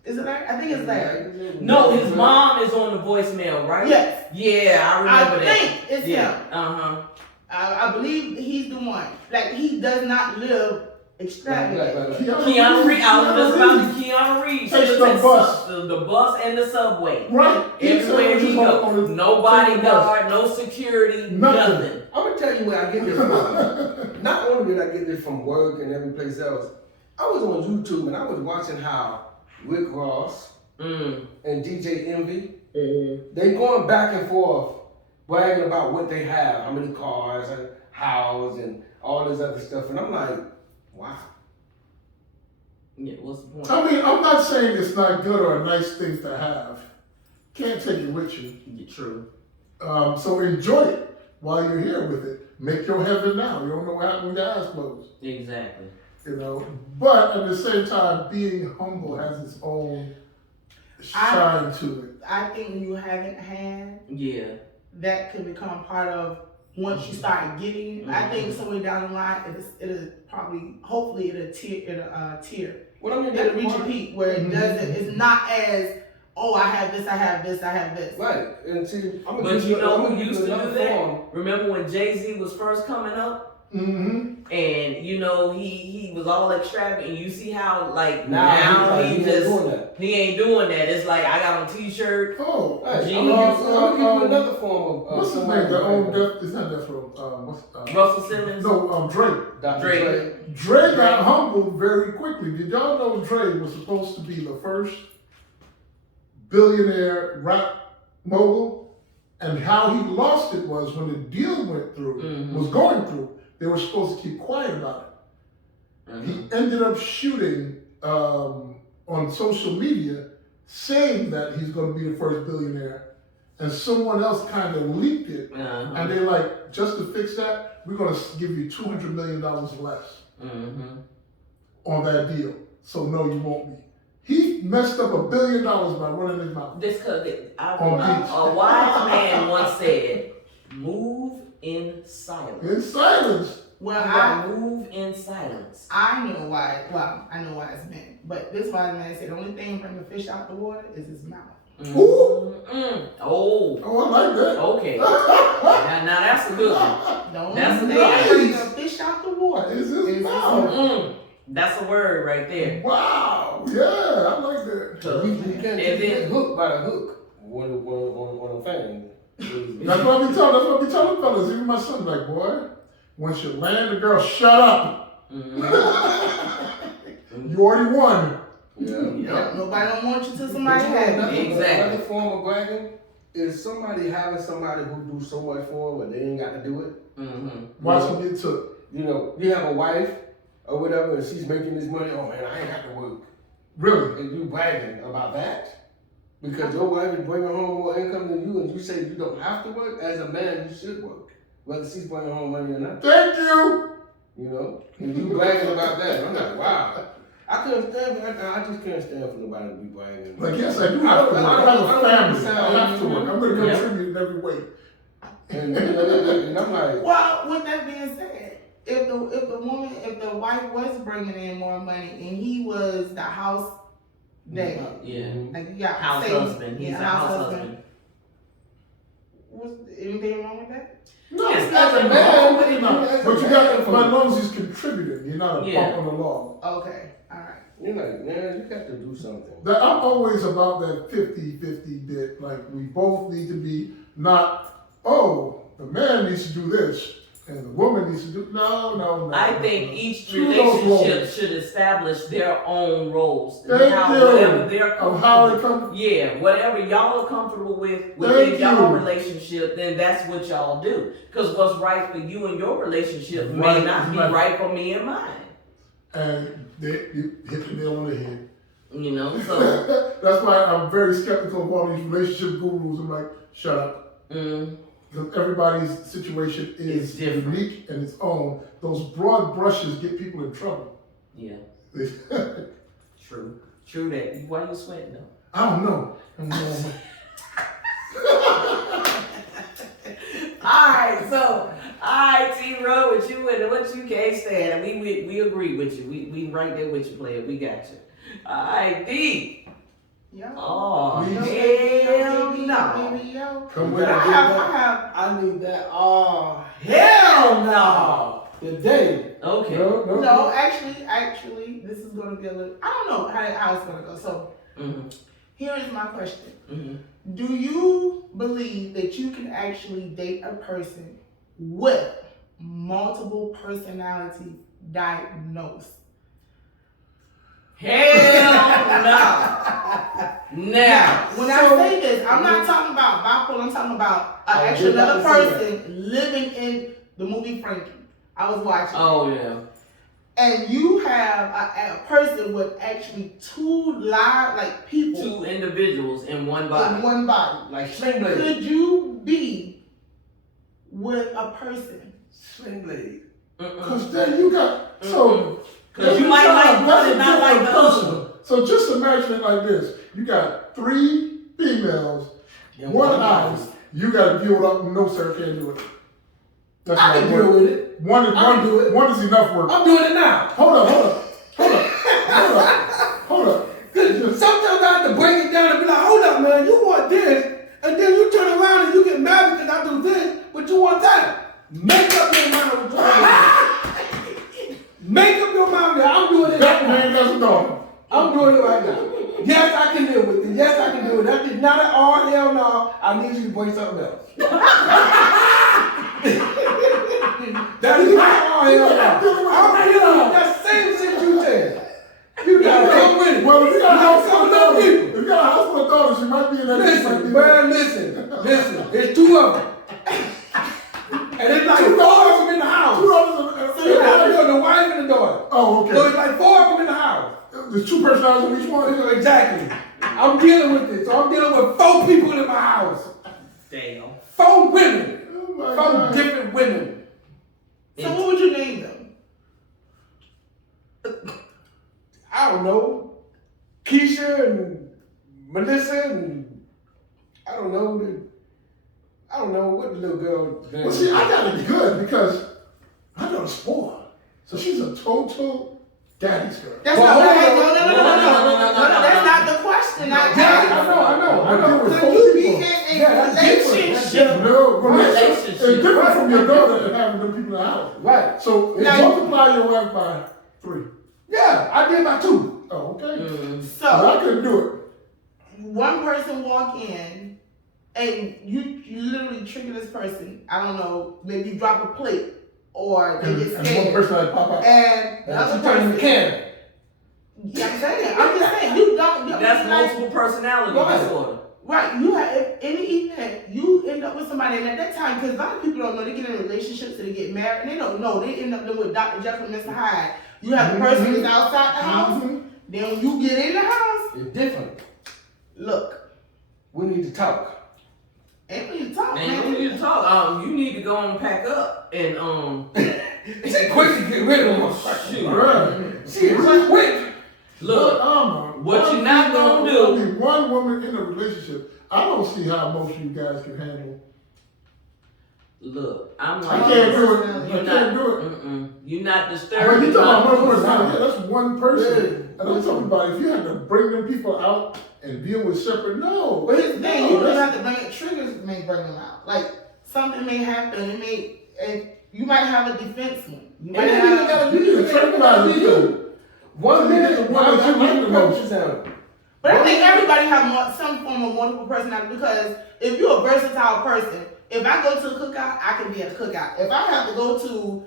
Is it Larry? I think it's Larry. No, his mom is on the voicemail, right? Yes. Yeah, I remember that. I think it's him. Uh-huh. I believe he's the one. Like, he does not live extravagant. Keanu Reeves. I was just about to Keanu Reeves. Takes He the takes bus. the bus and the subway. Right? Everywhere he goes. No bodyguard, no security, Nothing. nothing. I'm gonna tell you where I get this from. Not only did I get this from work and every place else, I was on YouTube and I was watching how Rick Ross and DJ Envy, they going back and forth bragging about what they have, how many cars, and house, and all this other stuff, and I'm like, wow. Yeah, what's the point? I mean, I'm not saying it's not good or a nice thing to have. Can't take it with you. Yeah, true. So enjoy it while you're here with it. Make your heaven now. You don't know what happened when your eyes closed. Exactly. You know, but at the same time, being humble has its own shine to it. I think you haven't had, Yeah. that could become part of once you start getting it. I think somewhere down the line, it'll probably, hopefully it'll tier. Well, I mean, It'll reach a part- peak where it doesn't, it's not as, oh, I have this, I have this, I have this. Right, and see, I'm But you know who used to do another that? form. Remember when Jay-Z was first coming up? Mm-hmm. And you know he was all extravagant. And you see how like Now now he he ain't just doing that. he ain't doing that. It's like I got on a t-shirt. Oh, Right, I'm Genius. gonna give you another form of what's his somebody name? The old bragging. Death. It's not Death Row. Russell Simmons. No, Drake. Dr. Drake. Dre. Dre got humbled very quickly. Did y'all know Dre was supposed to be the first billionaire rap mogul? And how he lost it was when the deal went through, was going through, they were supposed to keep quiet about it. He ended up shooting on social media saying that he's going to be the first billionaire. And someone else kind of leaked it. And they're like, just to fix that, we're going to give you $200 million less on that deal. So no, you won't be. He messed up $1 billion by running his mouth. This cause On beats. a wise man once said, "Move in silence." In silence. Well, You gotta move in silence. I know why, well, I know why it's meant. But this wise man said the only thing bring the fish out the water is his mouth. Ooh. Oh, Oh, I like that. okay. now that's a good one. The only That's thing nice. bring the fish out the water Is is his mouth. That's a word right there. Wow. Yeah, I like that. You can't And get then- hooked by the hook on a thing. That's what I be telling fellas. Even my son, like, boy, once you land the girl, shut up. You already won. Yeah. Nobody don't want you till somebody has it. Exactly. Another form of bragging is somebody having somebody who do so much for them, but they ain't got to do it. Watch him get took. You know, you have a wife or whatever, and she's making this money. Oh man, I ain't got to work. Really? And you bragging about that because your wife is bringing home more income than you, and you say you don't have to work. As a man, you should work, whether she's bringing home money or not. Thank you. You know, and you bragging about that. I'm like, wow. I couldn't stand. I just can't stand for nobody to be bragging. Like, yes, I do have to work. I have a family. I have to work. I'm going to contribute in every way. And I'm like, well, with that being said, if the wife was bringing in more money and he was the house daddy, like you got House husband. He's a house husband. Was anything wrong with that? No, It's as nothing a man, wrong with it. but you got, but as long as he's contributing, you're not a bump on the law. Okay, all right. you're like, man, you got to do something. I'm always about that 50-50 bit. Like, we both need to be not, oh, the man needs to do this and the woman needs to do, no. I think each Choose those relationship roles. should establish their own roles. Thank you. Whatever they're Of how it comfortable. comes. Yeah, whatever y'all are comfortable with Thank within y'all you. relationship, then that's what y'all do. Because what's right for you and your relationship may Right, not be right. right for me and mine. And you hit the nail on the head. You know, so That's why I'm very skeptical of all these relationship gurus. I'm like, shut up. Because everybody's situation is It's different. unique and its own. Those broad brushes get people in trouble. yeah, true that. Why you sweating though? I don't know. Alright, T-Row, with you and what you can't stand. We agree with you. We right there with you, player. We got you. Alright, D. Yeah. Oh, Please. hell no. Baby, yo. Come with it. I need that. Oh, Hell no. today. Okay. No, actually, this is gonna be a little. I don't know how it's gonna go. So, here is my question. Do you believe that you can actually date a person with multiple personality diagnosed? Hell no. Now, When I say this, I'm not talking about bipolar. I'm talking about actually another person living in the movie Frankie. I was watching. oh yeah. And you have a person with actually two live, like people. Two individuals in one body. In one body. Like Sling Blade. Could you be with a person? Sling Blade. Because then you got, so. Because you might like one and not like the other. So just imagine it like this. You got 3 females, In one house. house. You got to build up. No, sir, can't do it. That's I can not deal work. with it. One I can do it. One is enough work. I'm doing it now. Hold up. Sometimes I have to break it down and be like, hold up, man, you want this, and then you turn around and you get mad because I do this, but you want that. Make up your mind what you want. Make up your mind that I'm doing it That right man now. doesn't know. I'm doing it right now. Yes, I can deal with it. Yes, I can do it. That is not an all hell no. I need you to bring something else. That is not all hell no. I'm dealing with that same shit you said. You gotta come with it. Well, if you got a house full of Some daughters, people. if you got a house full of daughters, you might be in that. Listen, man, listen. There's 2 of them. And it's like 4 of them in the house. 2 daughters. So you got the wife and the daughter. Oh, okay. So it's like 4 of them in the house. There's 2 personalities in each one. Exactly. I'm dealing with it. So I'm dealing with 4 people in my house. Damn. 4 women. Oh my 4 God. different women. So what would you name them? I don't know. Keisha and Melissa and I don't know what the little girl. Well, see, I got it good because I got a spoil. So she's a total daddy's girl. That's Well, not hold on. no. That's not the question. I know. With Could 4 you be people. in Yeah, a that's different. That's relationship? No, Relationship. it's different from your daughter and having them people in the house. Right. So Now- multiply your wife by 3. Yeah, I did my 2. Oh, okay. So I couldn't do it. one person walk in and you literally trigger this person. I don't know, maybe you drop a plate or they get And one scared. person had pop out. And the Now other she turned person. the can. Yeah, I'm just saying, you don't. That's multiple personality Right. disorder. Right, you have if any event you end up with somebody, and at that time, because a lot of people don't know, they get in relationships and they get married, and they don't know. They end up with Dr. Jekyll and Mr. Hyde. You have the person who's outside the house. Then when you get in the house, It's different. look, We need to talk. ain't when you talk, And man. you need to talk. You need to go and pack up and She quick to get rid of them. Shoot. Right. She is quick. Look, what you not gonna do? Only one woman in a relationship. I don't see how most of you guys can handle. Look, I'm I like, can't do it. You're I not, can't do it. You're not When disturbing. you talk about one others. person, yeah, that's one person. And I'm talking about if you had to bring them people out and deal with separate, no. But here's the thing, No, you don't that's- have to bring it. Triggers may bring them out. Like something may happen. And you might have a defense one. You might And then you have. gotta You need to tranquilize you. 1 minute, One that you like the most. But I think everybody have some form of wonderful personality because if you're a versatile person, if I go to a cookout, I can be at a cookout. If I have to go to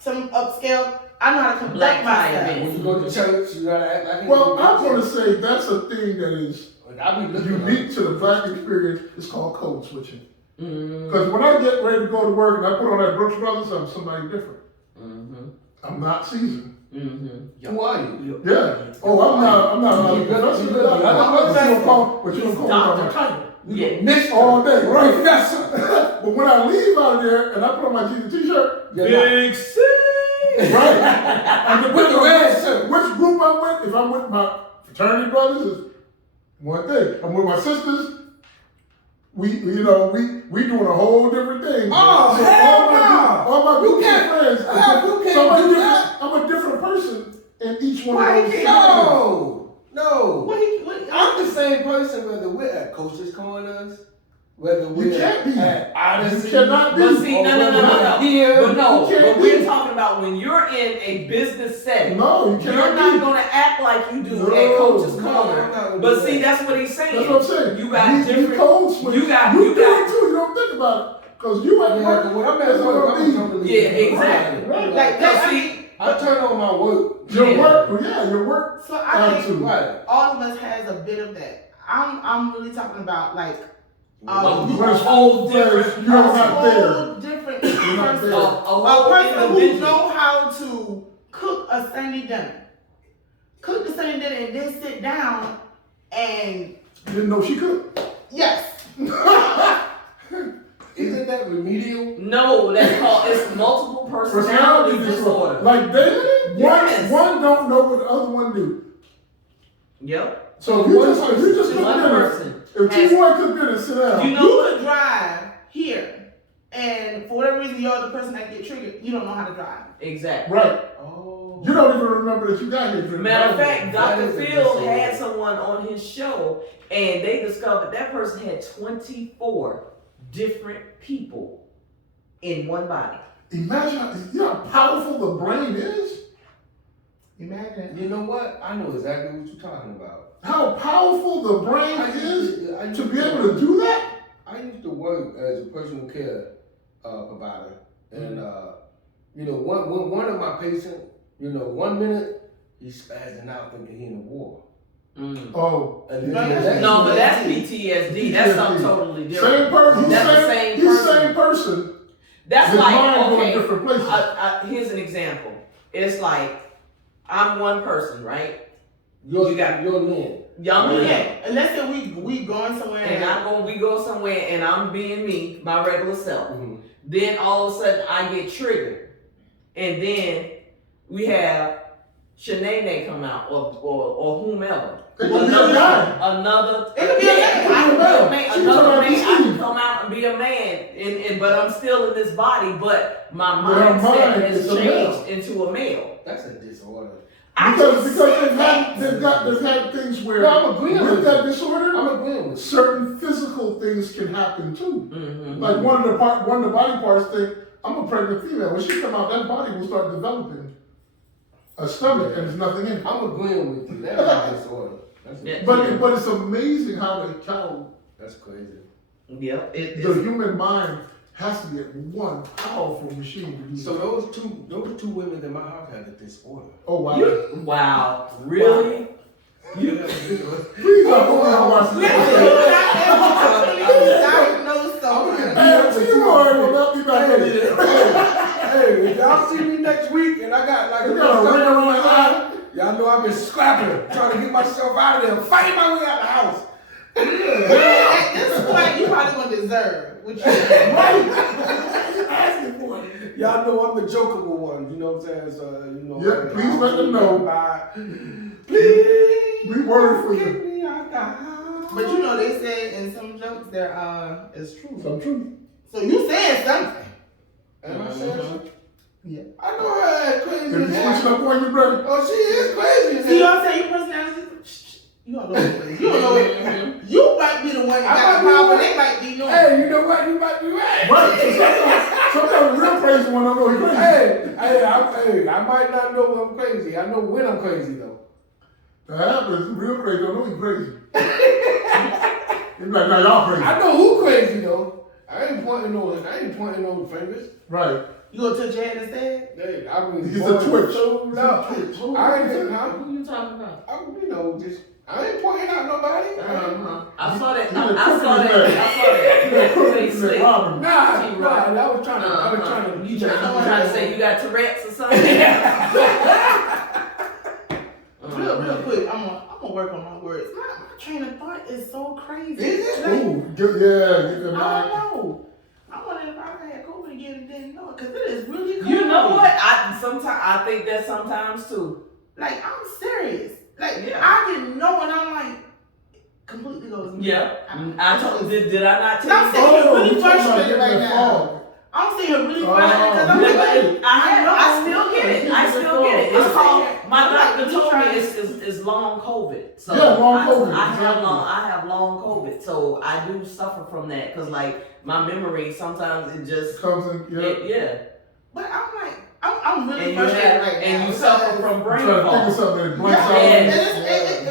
some upscale, I know how to conduct Black tie myself. event. When you go to church, you gotta act like Well, I'm going to say that's a thing that is I be looking unique to the black experience. It's called code switching. Mm-hmm. Because when I get ready to go to work and I put on that Brooks Brothers, I'm somebody different. Mm-hmm. I'm not seasoned. Mm-hmm. Who are you? Yeah. Oh, I'm not. You good? But you don't call me by my title. Yeah. Missed All day, right? Yes. But when I leave out of there and I put on my jeans and t-shirt, Big C. right? And With the red shirt. which group I'm with, if I'm with my fraternity brothers, is one thing. I'm with my sisters, we doing a whole different thing. Oh, So hell no. all my You group can't- friends, you can't so do that. I'm a different person in each one Why of you those. No. What I'm the same person whether we're at Coach's Corners, whether we're can't be. at Odyssey. You cannot be. But see, no. Here. But no, You can't but we're be. talking about when you're in a business setting. No, you You're cannot not be. gonna act like you do No, at Coach's no, Corner. I'm not gonna But do see, that. that's what he's saying. That's what I'm saying. You got we different. code switch. You got. You do it too. You don't think about it. Because you at Yeah, work. but when I'm that's at what work, I I'm mean. totally Yeah, different. exactly. Right. like Now, that? see, I turn on my work. Your Yeah. work, your work. So I think attitude. Right. all of us has a bit of that. I'm really talking about like Where's whole different. You don't have there. whole different not person. there. A whole person who individual. know how to cook a Sunday dinner. Cook the Sunday dinner and then sit down and Didn't know she could. yes. Isn't that remedial? No, that's called it's multiple personality disorder. Like they, Yes. one don't know what the other one do. Yep. So if you just cook One dinner, person. if has- T-Boy cook dinner, sit down. You know You what? could drive here, and for whatever reason you're the person that get triggered. You don't know how to drive. Exactly. Right. Oh. You don't even remember that you got here. Matter of fact, That Dr. is a Phil disorder. had someone on his show, and they discovered that person had 24 different people in one body. Imagine you know how powerful the brain is. Imagine. You know what? I know exactly what you're talking about. How powerful the brain is to be able to do that. I used to work as a personal care provider, and one of my patients, 1 minute he's spazzing out thinking he in a war. Mm. Oh, And No, then that's- the next No, but minute- that's PTSD. That's something totally different. same person. That's the same He's person. same person. That's His mind like, going okay, different places. here's an example. It's like, I'm one person, right? You're You got- Lynn. Young Lynn. Yeah, and let's say we going somewhere And we go somewhere and I'm being me, my regular self. Mhm. Then all of a sudden I get triggered. And then we have Shanae come out or whomever. It could be a guy. Another. It could be a man. I can be a man. She Another talking man. about I can Steve. come out and be a man, and but I'm still in this body. But my But her mindset mind has is a male. changed into a male. That's a disorder. Because they've had things where No, I'm agreeing with with that you. disorder, I'm agreeing with you. certain physical things can happen too. Mm-hmm. Like one of the body parts think, I'm a pregnant female. When she come out, that body will start developing a stomach and there's nothing in it. I'm agreeing with you. That's a disorder. Yeah. But it's amazing how That's crazy. Yeah. the human mind has to be one powerful machine to do So that. those two women in my house had a disorder. Oh wow. Wow. Really? Please don't go and watch Listen, this. you diagnose someone. Hey, T-Boy will not be back in here. Hey, if y'all see me next week and I got like You got a ring around my eye. y'all know I've been scrapping, trying to get myself out of there, fighting my way out the house. At this point, you probably gonna deserve what you Right. joking one. Y'all know I'm the jokeable one, you know what I'm saying? So, you know. Yeah, please let them know. Please. We worry for get you. me out the house. But you know, they said in some jokes there is true. Some truth. So you saying something. Am I saying something? Yeah. I know her ass crazy. If you switching up on you, brother. Oh, she is crazy. See what I'm saying? Your personality. You don't know. You don't know. You might be the one that got the problem. They might be yours. Hey, you know what? You might be right. Right. Sometimes the real crazy one don't know he crazy. I might not know I'm crazy. I know when I'm crazy though. That happens. The real crazy don't know he crazy. He's like, nah, y'all crazy. I know who crazy though. I ain't pointing no fingers. Right. You gonna touch your head instead? Hey, I mean, He's boy, a twitch. So loud. I ain't Who you talking about? I ain't pointing out nobody. I saw that. You I the saw that. crooked I saw that. Crooked Slick. Robin. Nah, I was trying to. You trying to say you got Tourette's or something? Real quick, I'm gonna work on my words. My train of thought is so crazy. Is it? Like, Ooh, get your I mind. don't know. I wonder if I had COVID again and didn't know it, because it is really crazy. You know what? I think that sometimes too. Like, I'm serious. Like, Yeah. I didn't know, and I'm like, completely goes. Yeah. I told. Did I not I'm tell you? saying you're really you talking about frustrated getting right that now. fog. I'm saying you're really frustrated because I'm Yeah, like, but wait, I still get it. I still get it. It's called. My doctor told me it's long COVID. So Yeah, long COVID, I have exactly. long COVID. So I do suffer from that because like my memory sometimes it just Comes in, yeah. but I'm like, I'm really And you frustrated right now. and you because- suffer from brain trying to think of fog. something that blanks Yeah, out. and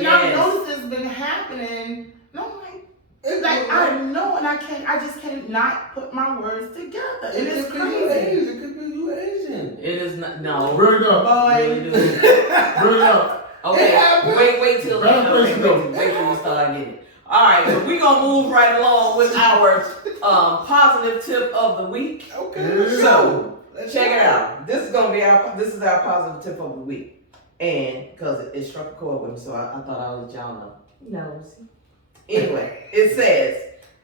Yes. I've noticed it's been happening. And I'm like, it's like I know, and I just can't not put my words together. It is crazy. It could be you Asian. It is not no. Really up. Really do. Really up. Okay, wait till Bad place to go. wait till we start getting it. All right, so we're gonna move right along with our positive tip of the week. Okay. So check it out. This is our positive tip of the week, and because it struck a chord with me, so I thought I'll let y'all know. No. Anyway, it says,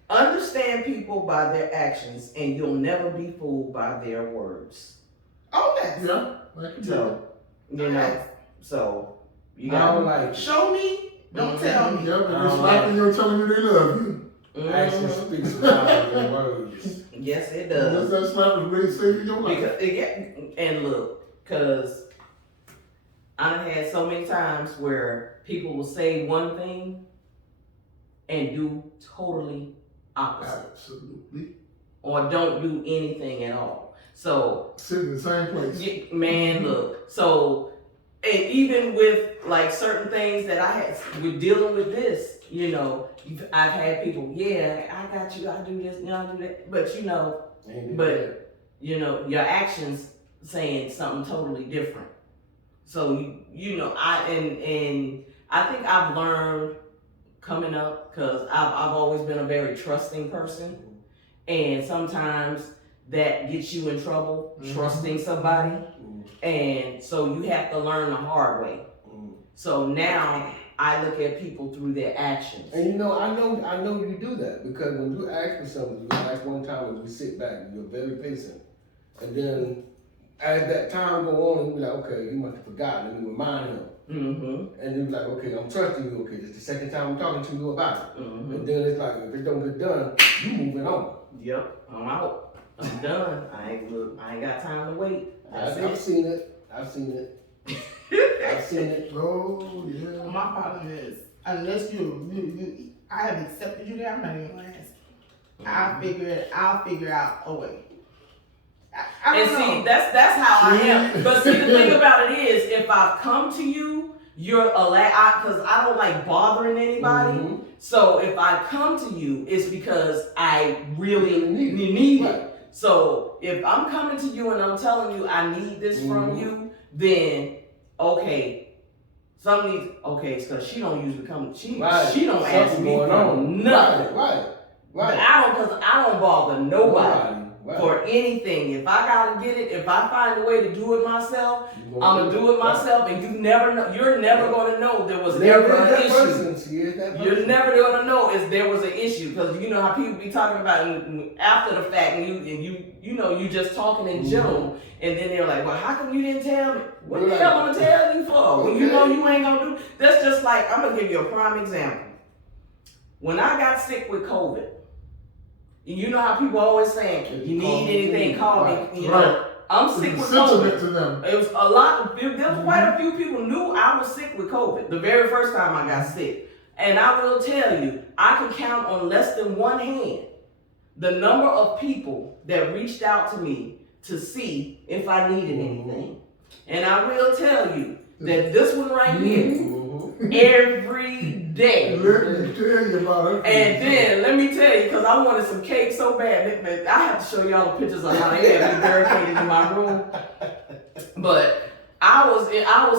understand people by their actions, and you'll never be fooled by their words. Oh, yes. Yeah, I can do So, you know, so you I got don't like Show me, don't tell it. me. Yeah, but they're slapping you and telling you they love you. action speaks louder than words. Yes, it Does does. that slap is really saving your life? Because and look, because I done had so many times where people will say one thing and do totally opposite, Absolutely. or don't do anything at all. So, Sitting in the same place. man, look. So, and even with like certain things that I had with dealing with this, you know, I've had people, yeah, I got you, I do this, I do that, but you know, your actions saying something totally different. So you know, I think I've learned coming up, because I've always been a very trusting person, and sometimes that gets you in trouble, trusting somebody, and so you have to learn the hard way. So now I look at people through their actions. And you know, I know you do that, because when you ask for something, you ask one time when you sit back, you're very patient. And then as that time go on, you be like, okay, you must have forgotten, and you remind him. And you be like, okay, I'm trusting you, okay, this is the second time I'm talking to you about it. And then it's like, if it don't get done, you moving on. Yep, I'm out. I'm done. I ain't got time to wait. I've seen it. I've seen it. Oh, yeah. My problem is, unless I have accepted you there, I'm not even gonna ask. I'll figure out a way. I And don't see, know. that's how I am. But see, the thing about it is, if I come to you, you're because I don't like bothering anybody. So if I come to you, it's because I really need it. So if I'm coming to you and I'm telling you I need this from you, then okay, it's because she don't usually come. She don't ask me for nothing. Right. But I don't bother nobody. for anything. If I gotta get it, if I find a way to do it myself, I'm gonna do it myself, and you never know. You're never gonna know there was ever an issue. You're never gonna know if there was an issue, because you know how people be talking about after the fact, and you just talking in general, and then they're like, well, how come you didn't tell me? What the hell I'm gonna tell you for? When you know you ain't gonna do. That's just like, I'm gonna give you a prime example. When I got sick with COVID, you know how people always saying, if you need anything, call me. You know, I'm sick with COVID. To them. It was a lot. There was quite a few people knew I was sick with COVID the very first time I got sick. And I will tell you, I can count on less than one hand the number of people that reached out to me to see if I needed anything. And I will tell you that this one right here, every day. Let me tell you about it. And then, let me tell you, because I wanted some cake so bad, I have to show y'all the pictures of how they had me barricaded in my room. But I was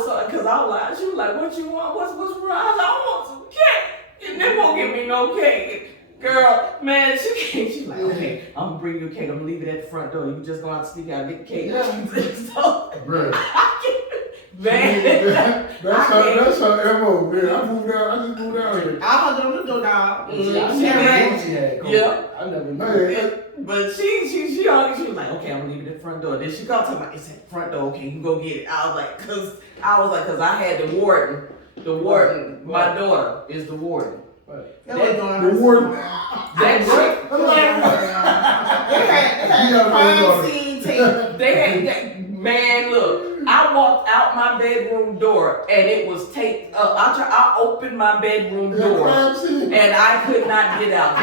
so, because I was like, she was like, what you want? What's wrong? I was like, I want some cake. And they won't give me no cake. Girl, man, she's like, okay, I'm gonna bring you a cake. I'm gonna leave it at the front door. You just gonna have to sneak out and get the cake. So, man, that's her MO, man. I just moved out here. I was on the door now. Yeah. I never knew. But she was like, okay, I'm gonna leave it at the front door. Then she called to me, it's at the front door. Okay, you can go get it. I was like, cause I had the warden. The warden, my daughter is the warden. The warden. That chick. They had man, look, I walked out my bedroom door and it was taped up. I opened my bedroom door and I could not get out.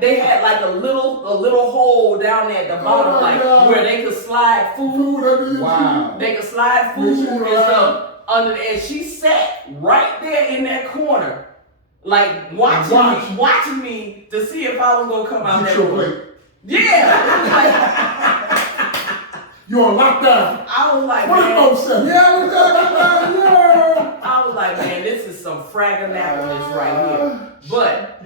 They had like a little hole down there at the bottom, where they could slide food. Wow. They could slide food and stuff under there. And she sat right there in that corner, like watching me to see if I was gonna come out that door. Yeah. You on lockdown. I was like, man. I was like, man, this is some fraganapolis right here. But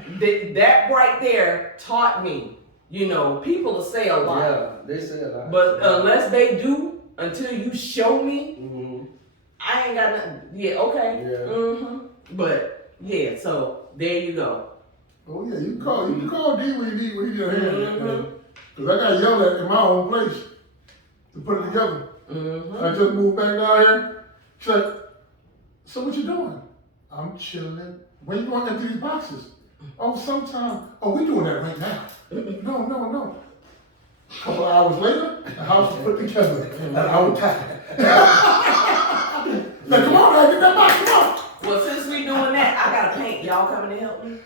that right there taught me, people will say a lot. Yeah, they say a lot. But unless they do, until you show me, I ain't got nothing. Yeah, okay. Yeah. But yeah, so there you go. Oh yeah, you can call D when you need your hand. Because I got yelled at in my own place to put it together. I just moved back down here. She's like, so what you doing? I'm chilling. When you going to empty these boxes? Oh, sometime. Oh, we doing that right now. No. A couple of hours later, the house was put together. And I was tired. Like, come on, man, get that box, come on. Well, since we doing that, I gotta paint. Y'all coming to help me?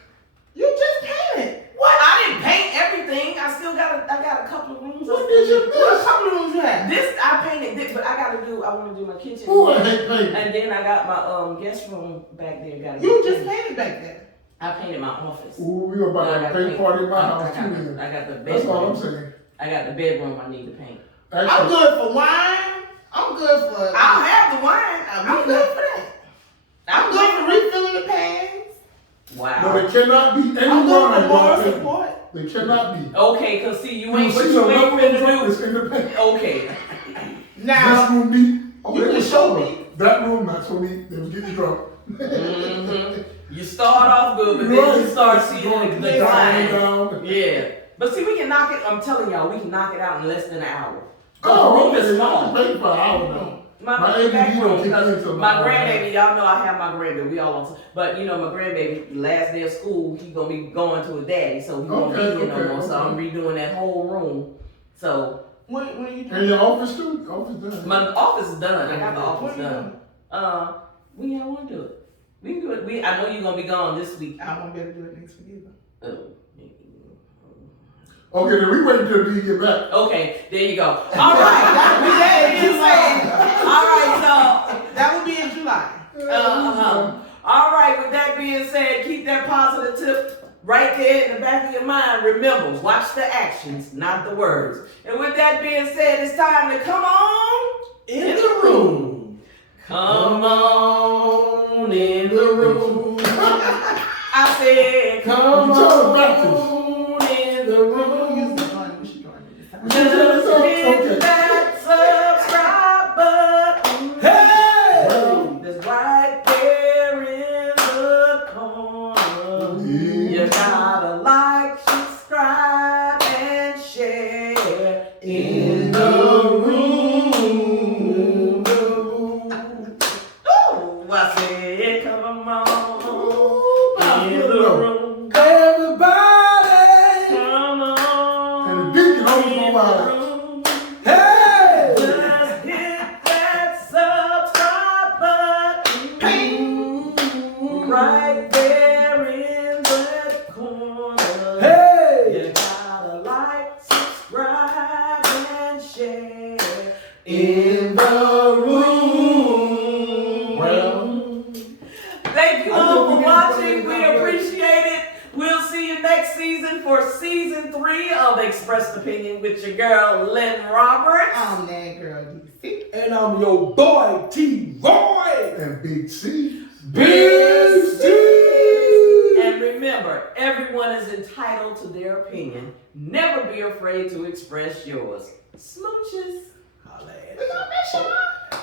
You just painted. What? I didn't paint everything. I got a couple of rooms. What did you do? What color rooms you have? This, I painted this, but I want to do my kitchen. Ooh, I hate painting. And then I got my guest room back there. You just painted back there. I painted my office. Ooh, we were about to have a paint party in my house too, man. I got the bedroom. That's all I'm saying. I got the bedroom I need to paint. Actually, I'm good for wine. I'm good for. I'll have the wine. I'm good for that. I'm good for refilling the pans. Wow. no, they cannot be any I'm good for moral wine. support. They cannot be. Okay, cause see, you ain't see what the you ain't level finna of drunkenness do. in the paint. Okay. Now, This room neat. Oh, you they can was show sober. me. That room not so neat. They was getting drunk. You start off good, but then you start seeing the decline. down. Yeah. But see, we can knock it, I'm telling y'all, we can knock it out in less than an hour. Oh, the room okay. is small. Paint for an hour now. My ADD back don't room, kick in because till my about grandbaby, y'all know I have my grandbaby, we all want to, but my grandbaby, last day of school, he gonna be going to his daddy, so he won't be here no more, so I'm redoing that whole room. So. When you And your office too? Office done. My office is done, I got the office When you done. We don't want to do it. We can do it, I know you're gonna be gone this week. I won't be able to do it next week either. Okay, then we wait until D get back. Okay, there you go. All right, all right, so. That would be in July. All right, with that being said, keep that positive tip right there in the back of your mind. Remember, watch the actions, not the words. And with that being said, it's time to come on in the room. Come on in the room. I said, come on in the room. Just hit that subscribe button. Hey! That's right there in the corner. You gotta like, subscribe, and share in the room. Oh, I said, come on in the room. Everybody! Come on. And the deacon always in go out. the room. Hey! Just hit that subscribe button right there in that corner. Hey! You gotta like, subscribe, and share in the room. Well, Thank you all for watching. We appreciate it. We'll see you next season for season 3 of Expressed Opinion with your girl, Lynn Roberts. I'm that girl, DC. And I'm your boy, T-Roy! and Big C. Big C! And remember, everyone is entitled to their opinion. Never be afraid to express yours. Smooches. Holla at We gonna miss you, Mom.